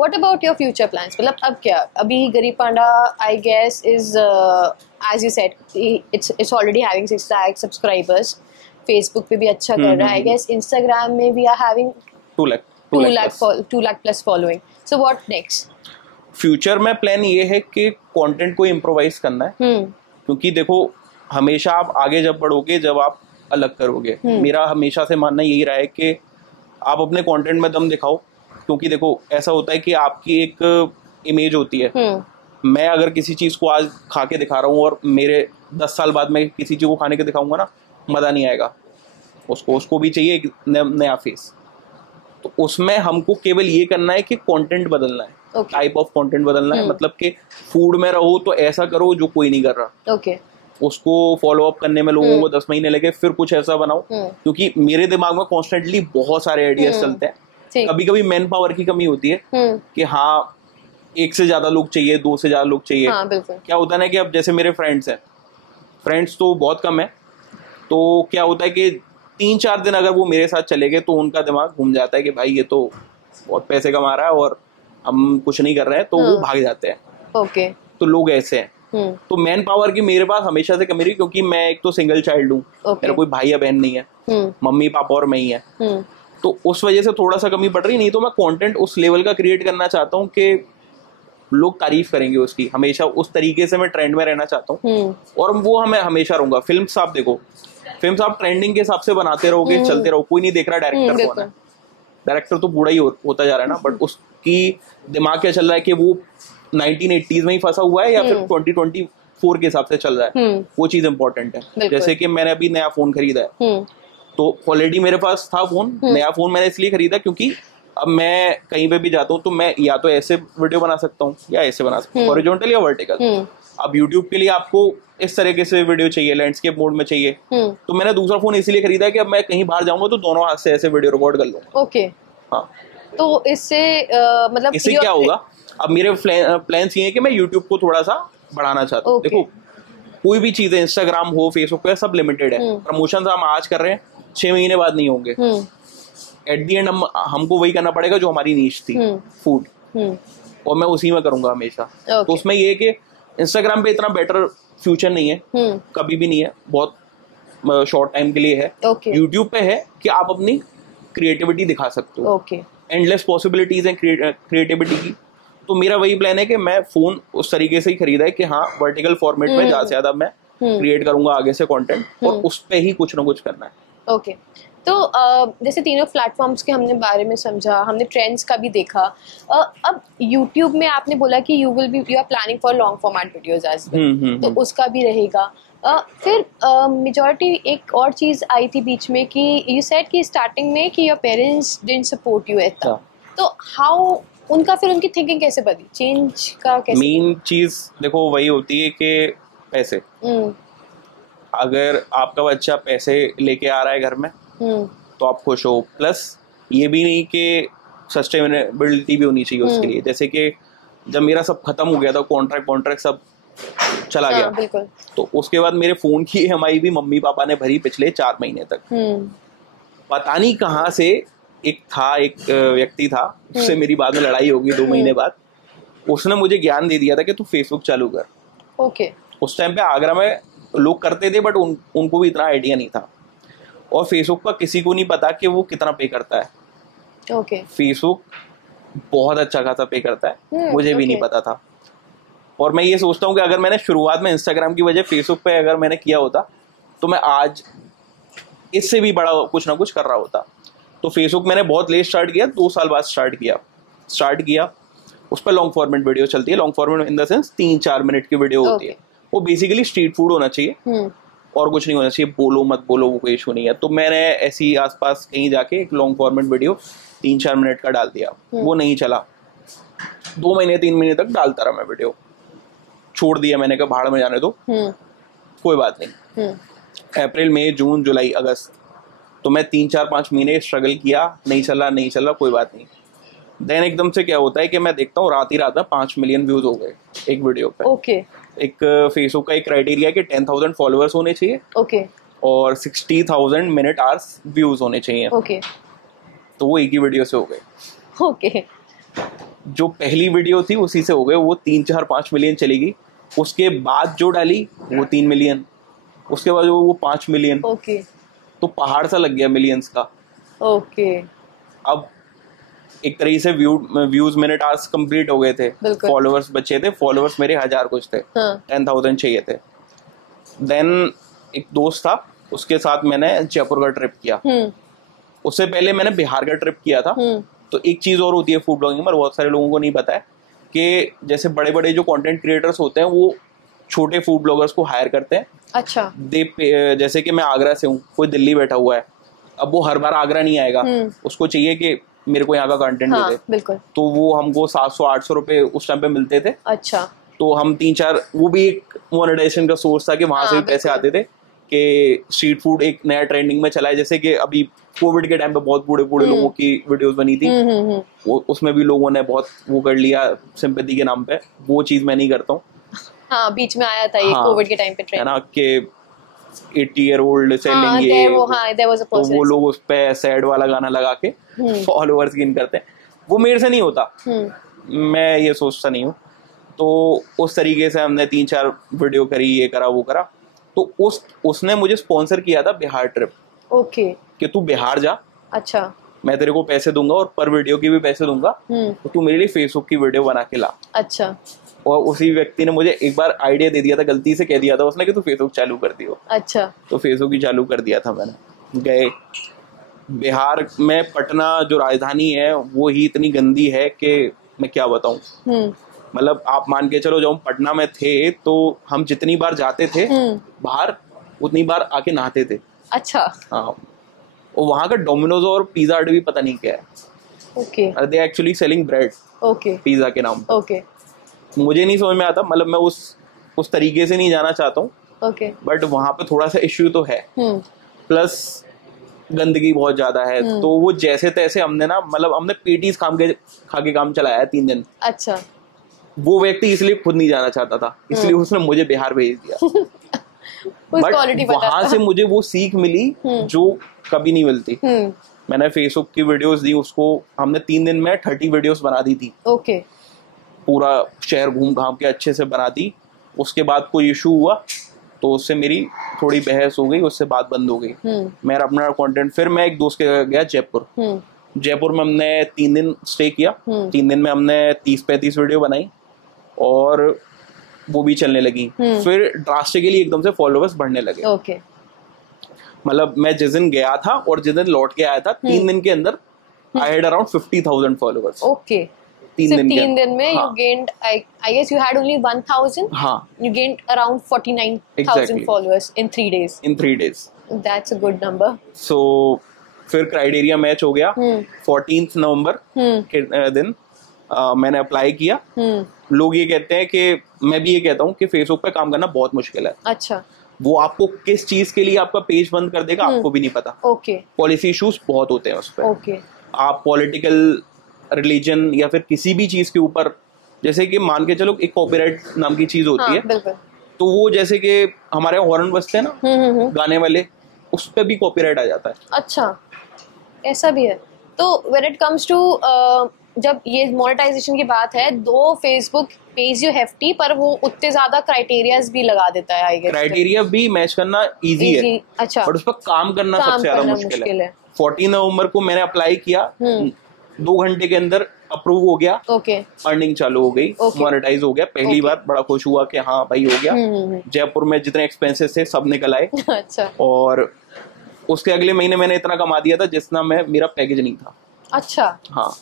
What about your future plans? मतलब अब क्या? अभी गरीब पांडा I guess is as you said it's already having 6 lakh subscribers. Facebook पे भी अच्छा कर रहा है. I guess Instagram में we are having 2 lakh plus following. So what next? Future में प्लान ये है कि कंटेंट को इम्प्रोवाइज करना है. क्योंकि देखो हमेशा आप आगे जब बढ़ोगे जब आप अलग करोगे. मेरा हमेशा से मानना यही रहा है कि आप अपने कंटेंट में दम दिखाओ. क्योंकि देखो ऐसा होता है कि आपकी एक इमेज होती है. मैं अगर किसी चीज को आज खा के दिखा रहा हूँ और मेरे 10 साल बाद मैं किसी चीज को खाने के दिखाऊंगा ना, मजा नहीं आएगा उसको भी चाहिए एक नया फेस। तो उसमें हमको केवल ये करना है कि कंटेंट बदलना है, टाइप ऑफ कंटेंट बदलना है। मतलब कि फूड में रहो तो ऐसा करो जो कोई नहीं कर रहा, उसको फॉलो अप करने में लोगों को 10 महीने लगे, फिर कुछ ऐसा बनाओ। क्योंकि मेरे दिमाग में कॉन्स्टेंटली बहुत सारे आइडियाज चलते हैं। कभी कभी मैन पावर की कमी होती है कि हाँ एक से ज्यादा लोग चाहिए, 2 से ज्यादा लोग चाहिए। क्या होता है ना कि अब जैसे मेरे फ्रेंड्स तो बहुत कम है, तो क्या होता है कि 3-4 दिन अगर वो मेरे साथ चले गए तो उनका दिमाग घूम जाता है कि भाई ये तो बहुत पैसे कमा रहा है और हम कुछ नहीं कर रहे हैं, तो वो भाग जाते हैं। तो लोग ऐसे हैं। तो मैन पावर की मेरे पास हमेशा से कमी रही, क्योंकि मैं एक तो सिंगल चाइल्ड हूँ, मेरा कोई भाई या बहन नहीं है, मम्मी पापा और मैं ही है। तो उस वजह से थोड़ा सा कमी पड़ रही। नहीं तो मैं कंटेंट उस लेवल का क्रिएट करना चाहता हूँ कि लोग तारीफ करेंगे उसकी, हमेशा उस तरीके से मैं ट्रेंड में रहना चाहता हूँ। और वो हमें हमेशा रहूंगा। फिल्म्स आप देखो, फिल्म्स आप ट्रेंडिंग के हिसाब से बनाते रहोगे, चलते रहो, कोई नहीं देख रहा डायरेक्टर कौन है। डायरेक्टर तो बूढ़ा ही होता जा रहा है ना, बट उसकी दिमाग क्या चल रहा है कि वो 1980s में ही फंसा हुआ है या फिर 2024 के हिसाब से चल रहा है, वो चीज इंपॉर्टेंट है। जैसे कि मैंने अभी नया फोन खरीदा है, तो ऑलरेडी मेरे पास था फोन। नया फोन मैंने इसलिए खरीदा क्योंकि अब मैं कहीं पे भी जाता हूँ तो मैं या तो ऐसे वीडियो बना सकता हूँ या ऐसे बना सकता हूँ, हॉरिजॉन्टल या वर्टिकल। अब यूट्यूब के लिए आपको इस तरीके से वीडियो चाहिए, लैंडस्केप मोड में चाहिए, तो मैंने दूसरा फोन इसीलिए खरीदा है कि अब मैं कहीं बाहर जाऊंगा तो दोनों हाथ से ऐसे वीडियो रिकॉर्ड कर लूंगा। हाँ, तो इससे मतलब इससे क्या होगा, अब मेरे प्लान्स ये है कि मैं यूट्यूब को थोड़ा सा बढ़ाना चाहता हूँ। देखो कोई भी चीज है, इंस्टाग्राम हो, फेसबुक पे, सब लिमिटेड है। प्रमोशन हम आज कर रहे हैं, 6 महीने बाद नहीं होंगे। एट दी एंड हमको वही करना पड़ेगा जो हमारी नीश थी, फूड, और मैं उसी में करूंगा हमेशा। तो उसमें ये है कि इंस्टाग्राम पे इतना बेटर फ्यूचर नहीं है, कभी भी नहीं है, बहुत शॉर्ट टाइम के लिए है। यूट्यूब पे है कि आप अपनी क्रिएटिविटी दिखा सकते हो, एंडलेस पॉसिबिलिटीज हैं क्रिएटिविटी की। तो मेरा वही प्लान है कि मैं फोन उस तरीके से ही खरीदा है कि हाँ वर्टिकल फॉर्मेट में ज्यादा से ज्यादा मैं क्रिएट करूंगा आगे से कंटेंट, और उस पे ही कुछ ना कुछ करना है। तो जैसे तीनों प्लेटफॉर्म्स के हमने बारे में समझा, हमने ट्रेंड्स का भी देखा। अब YouTube में आपने बोला कि you are planning for long format videos as well, तो उसका भी रहेगा। फिर मेजॉरिटी एक और चीज आई थी बीच में कि यू सेड कि स्टार्टिंग में कि your parents didn't support you इतना, तो हाउ उनका फिर उनकी थिंकिंग कैसे बदली, चेंज का कैसे? मेन चीज देखो वही होती है कि पैसे। अगर आपका बच्चा पैसे लेके आ रहा है घर में तो आप खुश हो, प्लस ये भी नहीं कि सस्टेनेबिलिटी भी होनी चाहिए उसके लिए। जैसे कि जब मेरा सब खत्म हो गया था, कॉन्ट्रैक्ट सब चला गया, तो उसके बाद मेरे फोन की EMI भी मम्मी पापा ने भरी पिछले 4 महीने तक। पता नहीं कहाँ से एक व्यक्ति था, उससे मेरी बाद में लड़ाई होगी 2 महीने बाद, उसने मुझे ज्ञान दे दिया था कि तू फेसबुक चालू कर। उस टाइम पे आगरा में लोग करते थे, बट उनको भी इतना आइडिया नहीं था, और फेसबुक पर किसी को नहीं पता कि वो कितना पे करता है। फेसबुक बहुत अच्छा खासा पे करता है, मुझे भी नहीं पता था। और मैं ये सोचता हूँ कि अगर मैंने शुरुआत में इंस्टाग्राम की वजह फेसबुक पे अगर मैंने किया होता तो मैं आज इससे भी बड़ा कुछ ना कुछ कर रहा होता। तो फेसबुक मैंने बहुत लेट स्टार्ट किया, 2 साल बाद स्टार्ट किया। उस पर लॉन्ग फॉर्मेट वीडियो चलती है। Long format in the sense 3-4 minute की वीडियो होती है। वो बेसिकली स्ट्रीट फूड होना चाहिए और कुछ नहीं होना चाहिए। बोलो मत बोलो, वो कोई इशू नहीं है। तो मैंने ऐसी आसपास कहीं जाके एक लॉन्ग फॉर्मेट वीडियो 3-4 मिनट का डाल दिया। वो नहीं चला, 2 महीने 3 महीने तक डालता रहा मैं वीडियो, छोड़ दिया मैंने, कहा भाड़ में जाने दो, कोई बात नहीं। अप्रैल मई जून जुलाई अगस्त तो मैं 3-4-5 महीने स्ट्रगल किया, नहीं चला कोई बात नहीं। देन एकदम से क्या होता है कि मैं देखता हूँ रात ही रात में 5 मिलियन व्यूज हो गए एक वीडियो पे। एक फेसबुक का एक क्राइटेरिया है कि 10,000 फॉलोअर्स होने चाहिए और 60,000 मिनट आवर्स व्यूज होने चाहिए। तो वो एक ही वीडियो से हो गए। जो पहली वीडियो थी उसी से हो गए, वो 3-4-5 मिलियन चलेगी। उसके बाद जो डाली वो 3 मिलियन, उसके बाद वो 5 मिलियन। तो पहाड़ सा लग गया मिलियंस का। अब एक तरीके से व्यूज मिनट आवर्स कंप्लीट हो गए थे, फॉलोअर्स बचे थे, फॉलोअर्स मेरे 1000 कुछ थे, 10,000 चाहिए थे। देन एक दोस्त था, उसके साथ मैंने जयपुर का ट्रिप किया। उससे पहले मैंने बिहार का ट्रिप किया था। तो एक चीज और होती है फूड ब्लॉगिंग में, बहुत सारे लोगों को नहीं पता है कि जैसे बड़े बड़े जो कंटेंट क्रिएटर्स होते हैं वो छोटे फूड ब्लॉगर्स को हायर करते हैं। अच्छा। जैसे कि मैं आगरा से हूँ, कोई दिल्ली बैठा हुआ है, अब वो हर बार आगरा नहीं आएगा, उसको चाहिए कि मेरे को यहाँ का कंटेंट दे दे, बिल्कुल। तो वो हमको 700-800 रुपए उस टाइम पे मिलते थे। अच्छा। तो हम 3-4, वो भी एक मोनेटाइजेशन का सोर्स था कि वहां से भी पैसे आते थे कि स्ट्रीट फूड एक नया ट्रेंडिंग में चला है। जैसे कि अभी कोविड के टाइम पे बहुत बूढ़े लोगों की वीडियोस बनी थी, उसमें भी लोगों ने बहुत वो कर लिया सिंपैथी के नाम पे, वो चीज मैं नहीं करता हूँ। हाँ, बीच में आया था ये कोविड के टाइम पे ट्रेंड, है ना, कि 80-year-old से लेंगे, तो वो लोग उस पे सैड वाला गाना लगा के फॉलोअर्स गेन करते हैं। वो मेरे से नहीं होता, मैं ये सोचता नहीं हूँ। तो उस तरीके से हमने 3-4 वीडियो करी, ये करा वो करा। तो उसने मुझे स्पॉन्सर किया था बिहार ट्रिप। ओके। कि तू बिहार जा, अच्छा, मैं तेरे को पैसे दूंगा और पर वीडियो की भी पैसे दूंगा, तो तू मेरे लिए फेसबुक की वीडियो बना के ला। अच्छा। और उसी व्यक्ति ने मुझे एक बार आइडिया दे दिया था, गलती से कह दिया था उसने कि तू फेसबुक चालू कर दियो। अच्छा। तो फेसबुक ही चालू कर दिया था मैंने। गए बिहार में, पटना जो राजधानी है वो ही इतनी गंदी है कि मैं क्या बताऊं। मतलब आप मान के चलो, जब हम पटना में थे तो हम जितनी बार जाते थे बाहर, उतनी बार आके नहाते थे। अच्छा। हाँ, और वहाँ का डोमिनोज और पिज्जा हट भी पता नहीं क्या है। Okay. They actually selling bread, okay, pizza के नाम पे। ओके। मुझे नहीं समझ में आता, मतलब मैं उस तरीके से नहीं जाना चाहता हूँ। ओके। बट वहाँ पे थोड़ा सा इश्यू तो है, प्लस गंदगी बहुत ज्यादा है। तो वो जैसे तैसे हमने ना, मतलब हमने पेटीज खा के काम चलाया 3 दिन। अच्छा। वो व्यक्ति इसलिए खुद नहीं जाना चाहता था, इसलिए उसने मुझे बिहार भेज दिया। बट वहां से मुझे वो सीख मिली जो कभी नहीं मिलती। मैंने फेसबुक की वीडियोस दी उसको, हमने 3 दिन में 30 वीडियोस बना दी थी। ओके। पूरा शहर घूम घाम के अच्छे से बना दी। उसके बाद कोई इशू हुआ तो उससे मेरी थोड़ी बहस हो गई, उससे बात बंद हो गई। मेरा अपना कंटेंट, फिर मैं एक दोस्त के गया जयपुर। जयपुर में हमने 3 दिन स्टे किया। 3 दिन में हमने 30-35 वीडियो बनाई और वो भी चलने लगी। फिर ड्रास्टिकली एकदम से फॉलोअर्स बढ़ने लगे। ओके। मतलब मैं जिस दिन गया था और जिस दिन लौट के आया था, 3 दिन के अंदर I had around 50,000 followers. Okay. 3 दिन में you gained, I guess you had only 1,000. हाँ, you gained around 49,000 followers in 3 days. In 3 days. That's a good number. So फिर क्राइटेरिया मैच हो गया। 14 नवंबर के दिन मैंने अप्लाई किया। लोग ये कहते हैं कि, मैं भी ये कहता हूँ कि फेसबुक पे काम करना बहुत मुश्किल है। अच्छा। वो आपको किस चीज के लिए आपका पेज बंद कर देगा आपको भी नहीं पता। ओके। पॉलिसी इश्यूज बहुत होते हैं उस पर। ओके। आप पॉलिटिकल, रिलीजन या फिर किसी भी चीज के ऊपर, जैसे कि मान के चलो एक कॉपीराइट नाम की चीज होती है, बिल्कुल। तो वो जैसे कि हमारे हॉर्न बजते हैं ना गाने वाले, उस पे भी कॉपीराइट आ जाता है। अच्छा, ऐसा भी है। तो व्हेन इट कम्स टू, जब ये मोनेटाइजेशन की बात है, दो फेसबुक पेज यू हेफ्टी, पर वो उतने ज्यादा क्राइटेरियाज भी लगा देता है। आई गेस क्राइटेरिया भी मैच करना इजी है। अच्छा। बट उस पर काम करना सबसे ज्यादा मुश्किल है। 14 नवंबर को मैंने अप्लाई किया, 2 घंटे के अंदर अप्रूव हो गया। ओके। अर्निंग चालू हो गई, मोनेटाइज हो गया। पहली बार बड़ा खुश हुआ कि हाँ भाई हो गया। जयपुर में जितने एक्सपेंसेस थे सब निकल आए। अच्छा। और उसके अगले महीने मैंने इतना कमा दिया था जितना मेरा पैकेज नहीं था। अच्छा। हाँ,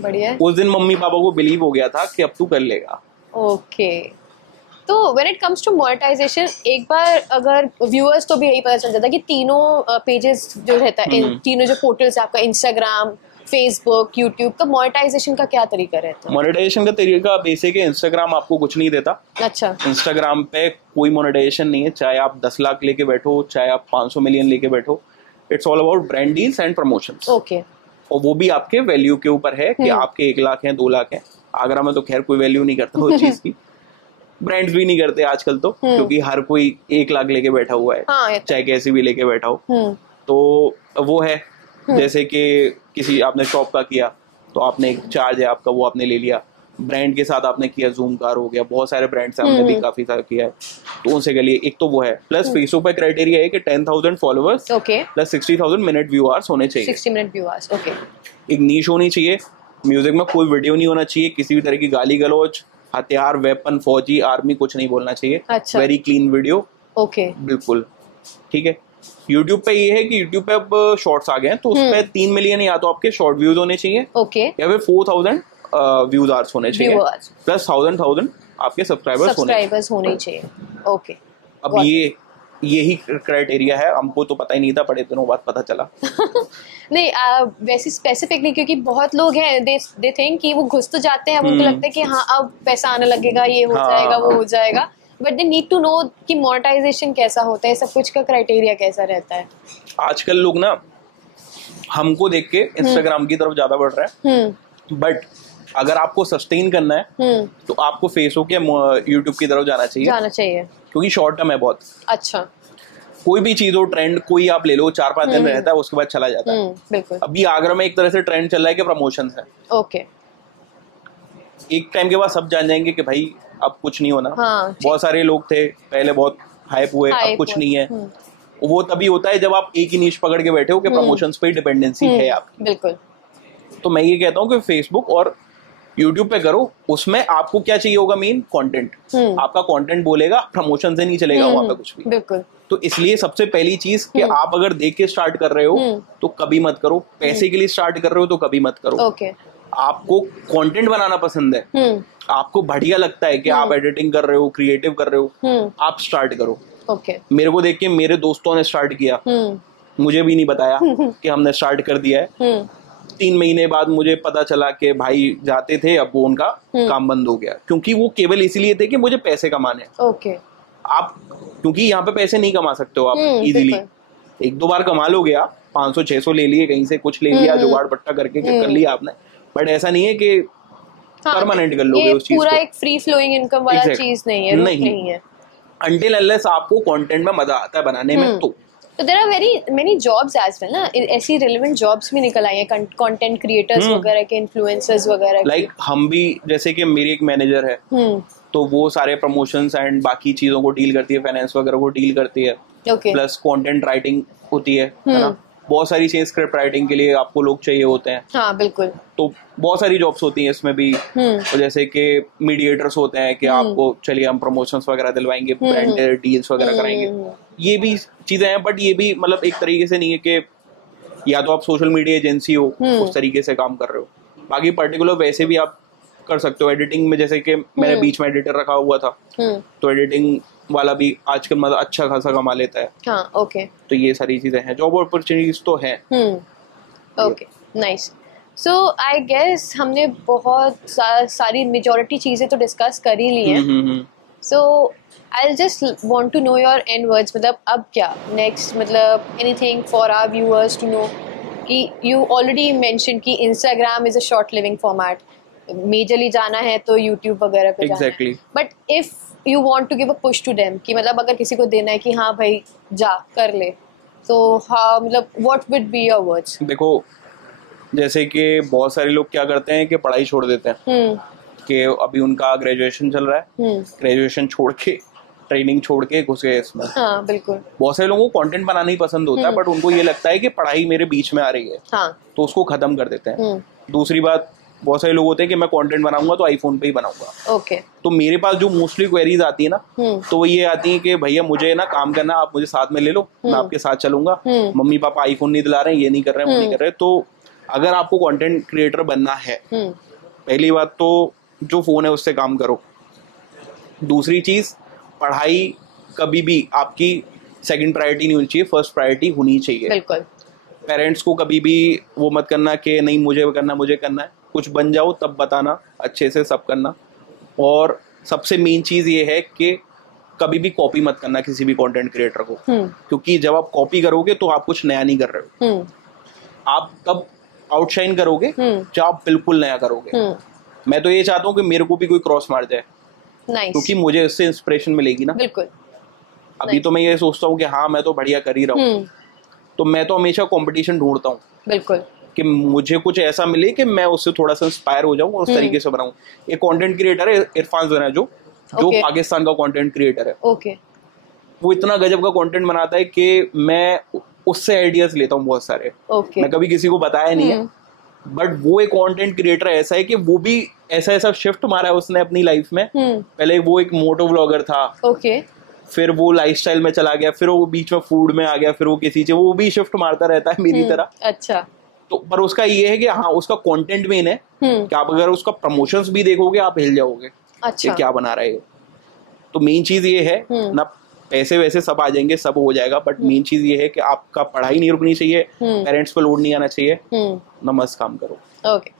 बढ़िया। उस दिन मम्मी पापा को बिलीव हो गया था कि अब तू कर लेगा। ओके। तो when it comes to monetisation, एक बार अगर व्यूअर्स को भी यही पता चल जाता है कि तीनों पेजेस जो रहता है, तीनों जो पोर्टल्स है आपका, इंस्टाग्राम, फेसबुक, यूट्यूब, का मोनेटाइजेशन का क्या तरीका रहता है? मोनेटाइजेशन का तरीका बेसिक है। इंस्टाग्राम आपको कुछ नहीं देता। अच्छा। इंस्टाग्राम पे कोई मोनेटाइजेशन नहीं है, चाहे आप 10 लाख लेके बैठो, चाहे आप 500 मिलियन लेके बैठो। It's all about brand deals and promotions. Okay. और वो भी आपके वैल्यू के ऊपर है कि आपके 1 लाख है, 2 लाख है। आगरा में तो खैर कोई वैल्यू नहीं करता उस चीज की, ब्रांड्स भी नहीं करते आजकल तो, क्योंकि हर कोई 1 लाख लेके बैठा हुआ है। हाँ, चाहे कैसे भी लेके बैठा हो। तो वो है, जैसे कि किसी आपने शॉप का किया तो आपने एक चार्ज है आपका, वो आपने ले लिया। ब्रांड के साथ आपने किया, जूम कार हो गया, बहुत सारे ब्रांड्स हैं, हमने भी काफी सारा किया है, तो उनसे के लिए एक तो वो है। प्लस फेसबुक पे क्राइटेरिया है कि 10,000 followers plus 60,000 minute view hours होने चाहिए। 60 मिनट व्यू आवर्स। ओके। एक नीश होनी चाहिए। म्यूजिक में कोई वीडियो नहीं होना चाहिए, किसी भी तरह की गाली गलौज, हथियार, वेपन, फौजी, आर्मी कुछ नहीं बोलना चाहिए। अच्छा। Very clean video. ओके। बिल्कुल ठीक है। यूट्यूब पे ये है कि यूट्यूब पे अब शॉर्ट्स आ गए हैं, तो उस पे 3 मिलियन या तो आपके शॉर्ट व्यूज होने चाहिए, ओके, या फिर 4,000 व्यूज आवर्स होने चाहिए, प्लस 1,000 आपके सब्सक्राइबर्स होने चाहिए। ओके। अब यही क्राइटेरिया है, हमको तो पता ही नहीं था, बड़े दिनों बाद पता चला। नहीं वैसे स्पेसिफिकली, क्योंकि बहुत लोग हैं दे थिंक कि वो घुस तो जाते हैं, अब उनको लगता है कि हाँ अब पैसा आने लगेगा, ये हो जाएगा, वो हो जाएगा, but they need to know कि मोनेटाइजेशन कैसा होता है, सब कुछ का क्राइटेरिया कैसा रहता है। आजकल लोग ना हमको देख के इंस्टाग्राम की तरफ ज्यादा बढ़ रहे हैं, बट अगर आपको सस्टेन करना है तो आपको फेसबुक या यूट्यूब की तरफ जाना चाहिए, क्योंकि शॉर्ट टर्म है बहुत। अच्छा। कोई भी चीज हो, ट्रेंड कोई आप ले लो, 4-5 दिन रहता है, उसके बाद चला जाता है। बिल्कुल। अभी आगरा में एक तरह से ट्रेंड चल रहा है कि प्रमोशन है। ओके। एक टाइम के बाद सब जान जाएंगे कि भाई अब कुछ नहीं होना। बहुत सारे लोग थे पहले बहुत हाइप हुए, अब कुछ नहीं है। वो तभी होता है जब आप एक ही नीश पकड़ के बैठे हो कि प्रमोशंस पे डिपेंडेंसी है आपकी। बिल्कुल। तो मैं ये कहता हूँ कि फेसबुक और यूट्यूब पे करो, उसमें आपको क्या चाहिए होगा, मेन कंटेंट। आपका कंटेंट बोलेगा, प्रमोशन से नहीं चलेगा वहां पे कुछ भी। बिल्कुल। तो इसलिए सबसे पहली चीज कि आप अगर देख के स्टार्ट कर रहे हो तो कभी मत करो, पैसे के लिए स्टार्ट कर रहे हो तो कभी मत करो। आपको कंटेंट बनाना पसंद है, आपको बढ़िया लगता है कि आप एडिटिंग कर रहे हो, क्रिएटिव कर रहे हो, आप स्टार्ट करो। मेरे को देख के मेरे दोस्तों ने स्टार्ट किया, मुझे भी नहीं बताया कि हमने स्टार्ट कर दिया है। 3 महीने बाद मुझे पता चला कि भाई जाते थे, अब वो उनका काम बंद हो गया, क्योंकि वो केवल इसीलिए थे कि मुझे पैसे कमाने। आप क्योंकि यहाँ पे पैसे नहीं कमा सकते हो आप इजीली, 1-2 बार कमा लोगे आप, 500-600 ले लिए कहीं से, कुछ ले लिया, जुगाड़ पट्टा करके कर लिया आपने, बट ऐसा नहीं है कि परमानेंट कर लोगे उस चीज को। पूरा एक फ्री फ्लोइंग इनकम वाला चीज नहीं है, नहीं है। Until unless आपको कंटेंट में मजा आता है बनाने में, तो there are very many jobs as well ना, ऐसी relevant jobs भी निकल आई हैं, कंटेंट क्रिएटर्स वगैरह के, इन्फ्लुएंसर्स वगैरह। लाइक हम भी, जैसे कि मेरी एक मैनेजर है, तो वो सारे प्रमोशंस एंड बाकी चीजों को डील करती है, फाइनेंस वगैरह को डील करती है, प्लस कंटेंट राइटिंग होती है ना। बहुत सारी चीजें, स्क्रिप्ट राइटिंग के लिए आपको लोग चाहिए होते हैं। हाँ बिल्कुल। तो बहुत सारी जॉब्स होती हैं इसमें भी, तो जैसे कि मीडिएटर्स होते हैं कि आपको चलिए हम प्रमोशंस वगैरह दिलवाएंगे, ब्रांडेड डील्स वगैरह कराएंगे, ये भी चीजें हैं। बट ये भी मतलब एक तरीके से नहीं है कि या तो आप सोशल मीडिया एजेंसी हो उस तरीके से काम कर रहे हो, बाकी पर्टिकुलर वैसे भी आप कर सकते हो। एडिटिंग में जैसे कि मैंने बीच में एडिटर रखा हुआ था, तो एडिटिंग वाला भी आजकल मतलब अच्छा खासा कमा लेता है। हाँ, ओके। तो ये सारी चीजें हैं, जॉब अपॉर्चुनिटीज तो हैं। Okay, nice. So I guess हमने बहुत सारी मेजॉरिटी चीजें तो डिस्कस कर ही ली हैं। So I just want to know your end words, मतलब अब क्या नेक्स्ट, मतलब anything for our viewers to know, कि यू ऑलरेडी मेंशन कि Instagram is a short living format, majorly जाना है तो यूट्यूब वगैरह पे जाना है, but if you want to give a push to them, कि मतलब अगर किसी को देना है कि हाँ भाई जा कर ले, तो हाँ मतलब what would be your words? देखो, जैसे कि बहुत सारे लोग क्या करते हैं कि पढ़ाई छोड़ देते हैं, कि अभी उनका ग्रेजुएशन चल रहा है, ग्रेजुएशन छोड़ के ट्रेनिंग छोड़ के घुस गए इसमें। हाँ, बिल्कुल। बहुत सारे लोगों को कंटेंट बनाना ही पसंद होता है, बट उनको ये लगता है कि पढ़ाई मेरे बीच में आ रही है, तो उसको खत्म कर देते हैं। दूसरी बात, बहुत सारे लोग होते हैं कि मैं कंटेंट बनाऊंगा तो आईफोन पे ही बनाऊंगा। ओके। तो मेरे पास जो मोस्टली क्वेरीज आती है ना, तो वो ये आती है कि भैया मुझे ना काम करना, आप मुझे साथ में ले लो, मैं आपके साथ चलूंगा, मम्मी पापा आईफोन नहीं दिला रहे हैं, ये नहीं कर रहे हैं, वो नहीं कर रहे। तो अगर आपको कंटेंट क्रिएटर बनना है, पहली बात तो जो फोन है उससे काम करो। दूसरी चीज, पढ़ाई कभी भी आपकी सेकंड प्रायोरिटी नहीं होनी चाहिए, फर्स्ट प्रायोरिटी होनी चाहिए। बिल्कुल। पेरेंट्स को कभी भी वो मत करना कि नहीं मुझे करना है, कुछ बन जाओ तब बताना, अच्छे से सब करना। और सबसे मेन चीज ये है कि कभी भी कॉपी मत करना किसी भी कंटेंट क्रिएटर को, क्योंकि जब आप कॉपी करोगे तो आप कुछ नया नहीं कर रहे हो, आप तब आउटशाइन करोगे जब आप बिल्कुल नया करोगे। मैं तो ये चाहता हूँ कि मेरे को भी कोई क्रॉस मार जाए, क्योंकि मुझे इससे इंस्पिरेशन मिलेगी ना। बिल्कुल। अभी तो मैं ये सोचता हूँ कि हाँ मैं तो बढ़िया कर ही रहा हूँ, तो मैं तो हमेशा कंपटीशन ढूंढता हूँ। बिल्कुल। कि मुझे कुछ ऐसा मिले कि मैं उससे थोड़ा सा इंस्पायर हो जाऊं और उस तरीके से बनाऊं। एक कंटेंट क्रिएटर है इरफान ज़ुनैर, जो पाकिस्तान का कंटेंट क्रिएटर है। ओके। वो इतना गजब का कंटेंट बनाता है कि मैं उससे आइडियाज लेता हूँ बहुत सारे। मैं कभी किसी को बताया नहीं है, बट वो एक कंटेंट क्रिएटर ऐसा है कि वो भी ऐसा शिफ्ट मारा है उसने अपनी लाइफ में। पहले वो एक मोटो व्लॉगर था, फिर वो लाइफस्टाइल में चला गया, फिर वो बीच में फूड में आ गया, फिर वो किसी चीज, वो भी शिफ्ट मारता रहता है मेरी तरह। अच्छा। तो पर उसका ये है कि हाँ उसका कंटेंट मेन है कि आप अगर उसका प्रमोशंस भी देखोगे आप हिल जाओगे। अच्छा। क्या बना रहा है। तो मेन चीज ये है ना, पैसे वैसे सब आ जाएंगे, सब हो जाएगा, बट मेन चीज ये है कि आपका पढ़ाई नहीं रुकनी चाहिए, पेरेंट्स पे लोड नहीं आना चाहिए, ना मस्त काम करो। Okay,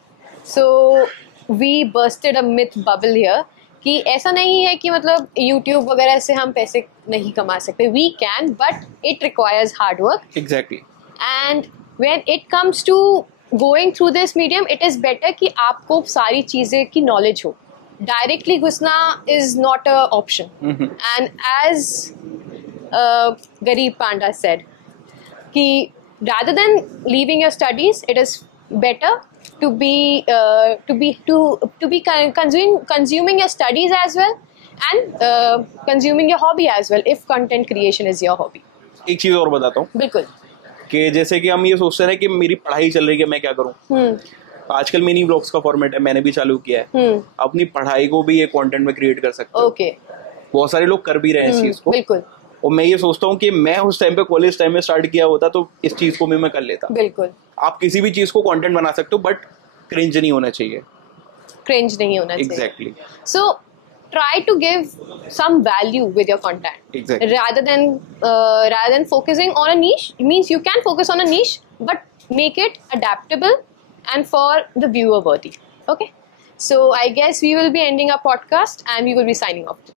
so we bursted a myth bubble here कि ऐसा नहीं है कि मतलब YouTube वगैरह से हम पैसे नहीं कमा सकते, we can, but it requires hard work. Exactly. And when it comes to going through this medium, it is better कि आपको सारी चीजें की नॉलेज हो, डायरेक्टली घुसना is not a option. And as Garib Panda said कि rather than leaving your studies, it is better to be consuming your studies as well, and consuming your hobby as well, if content creation is your hobby. एक चीज और बताता हूँ। बिल्कुल। कि जैसे कि हम ये सोचते हैं कि मेरी पढ़ाई चल रही है, मैं क्या करूँ। आजकल मिनी ब्लॉग्स का फॉर्मेट है, मैंने भी चालू किया है। अपनी पढ़ाई को भी ये कंटेंट में क्रिएट कर सकते हो। ओके। बहुत सारे लोग कर भी रहे हैं इस चीज को। बिल्कुल। और मैं ये सोचता हूँ कि मैं उस टाइम पे कॉलेज टाइम में स्टार्ट किया होता तो इस चीज को मैं कर लेता। बिल्कुल। आप किसी भी चीज को कंटेंट बना सकते हो, बट क्रिंज नहीं होना चाहिए। क्रिंज नहीं होना चाहिए। Exactly. So try to give some value with your content. Exactly. Rather than focusing on a niche, means you can focus on a niche, but make it adaptable and for the viewer worthy. Okay. So I guess we will be ending our podcast and we will be signing off.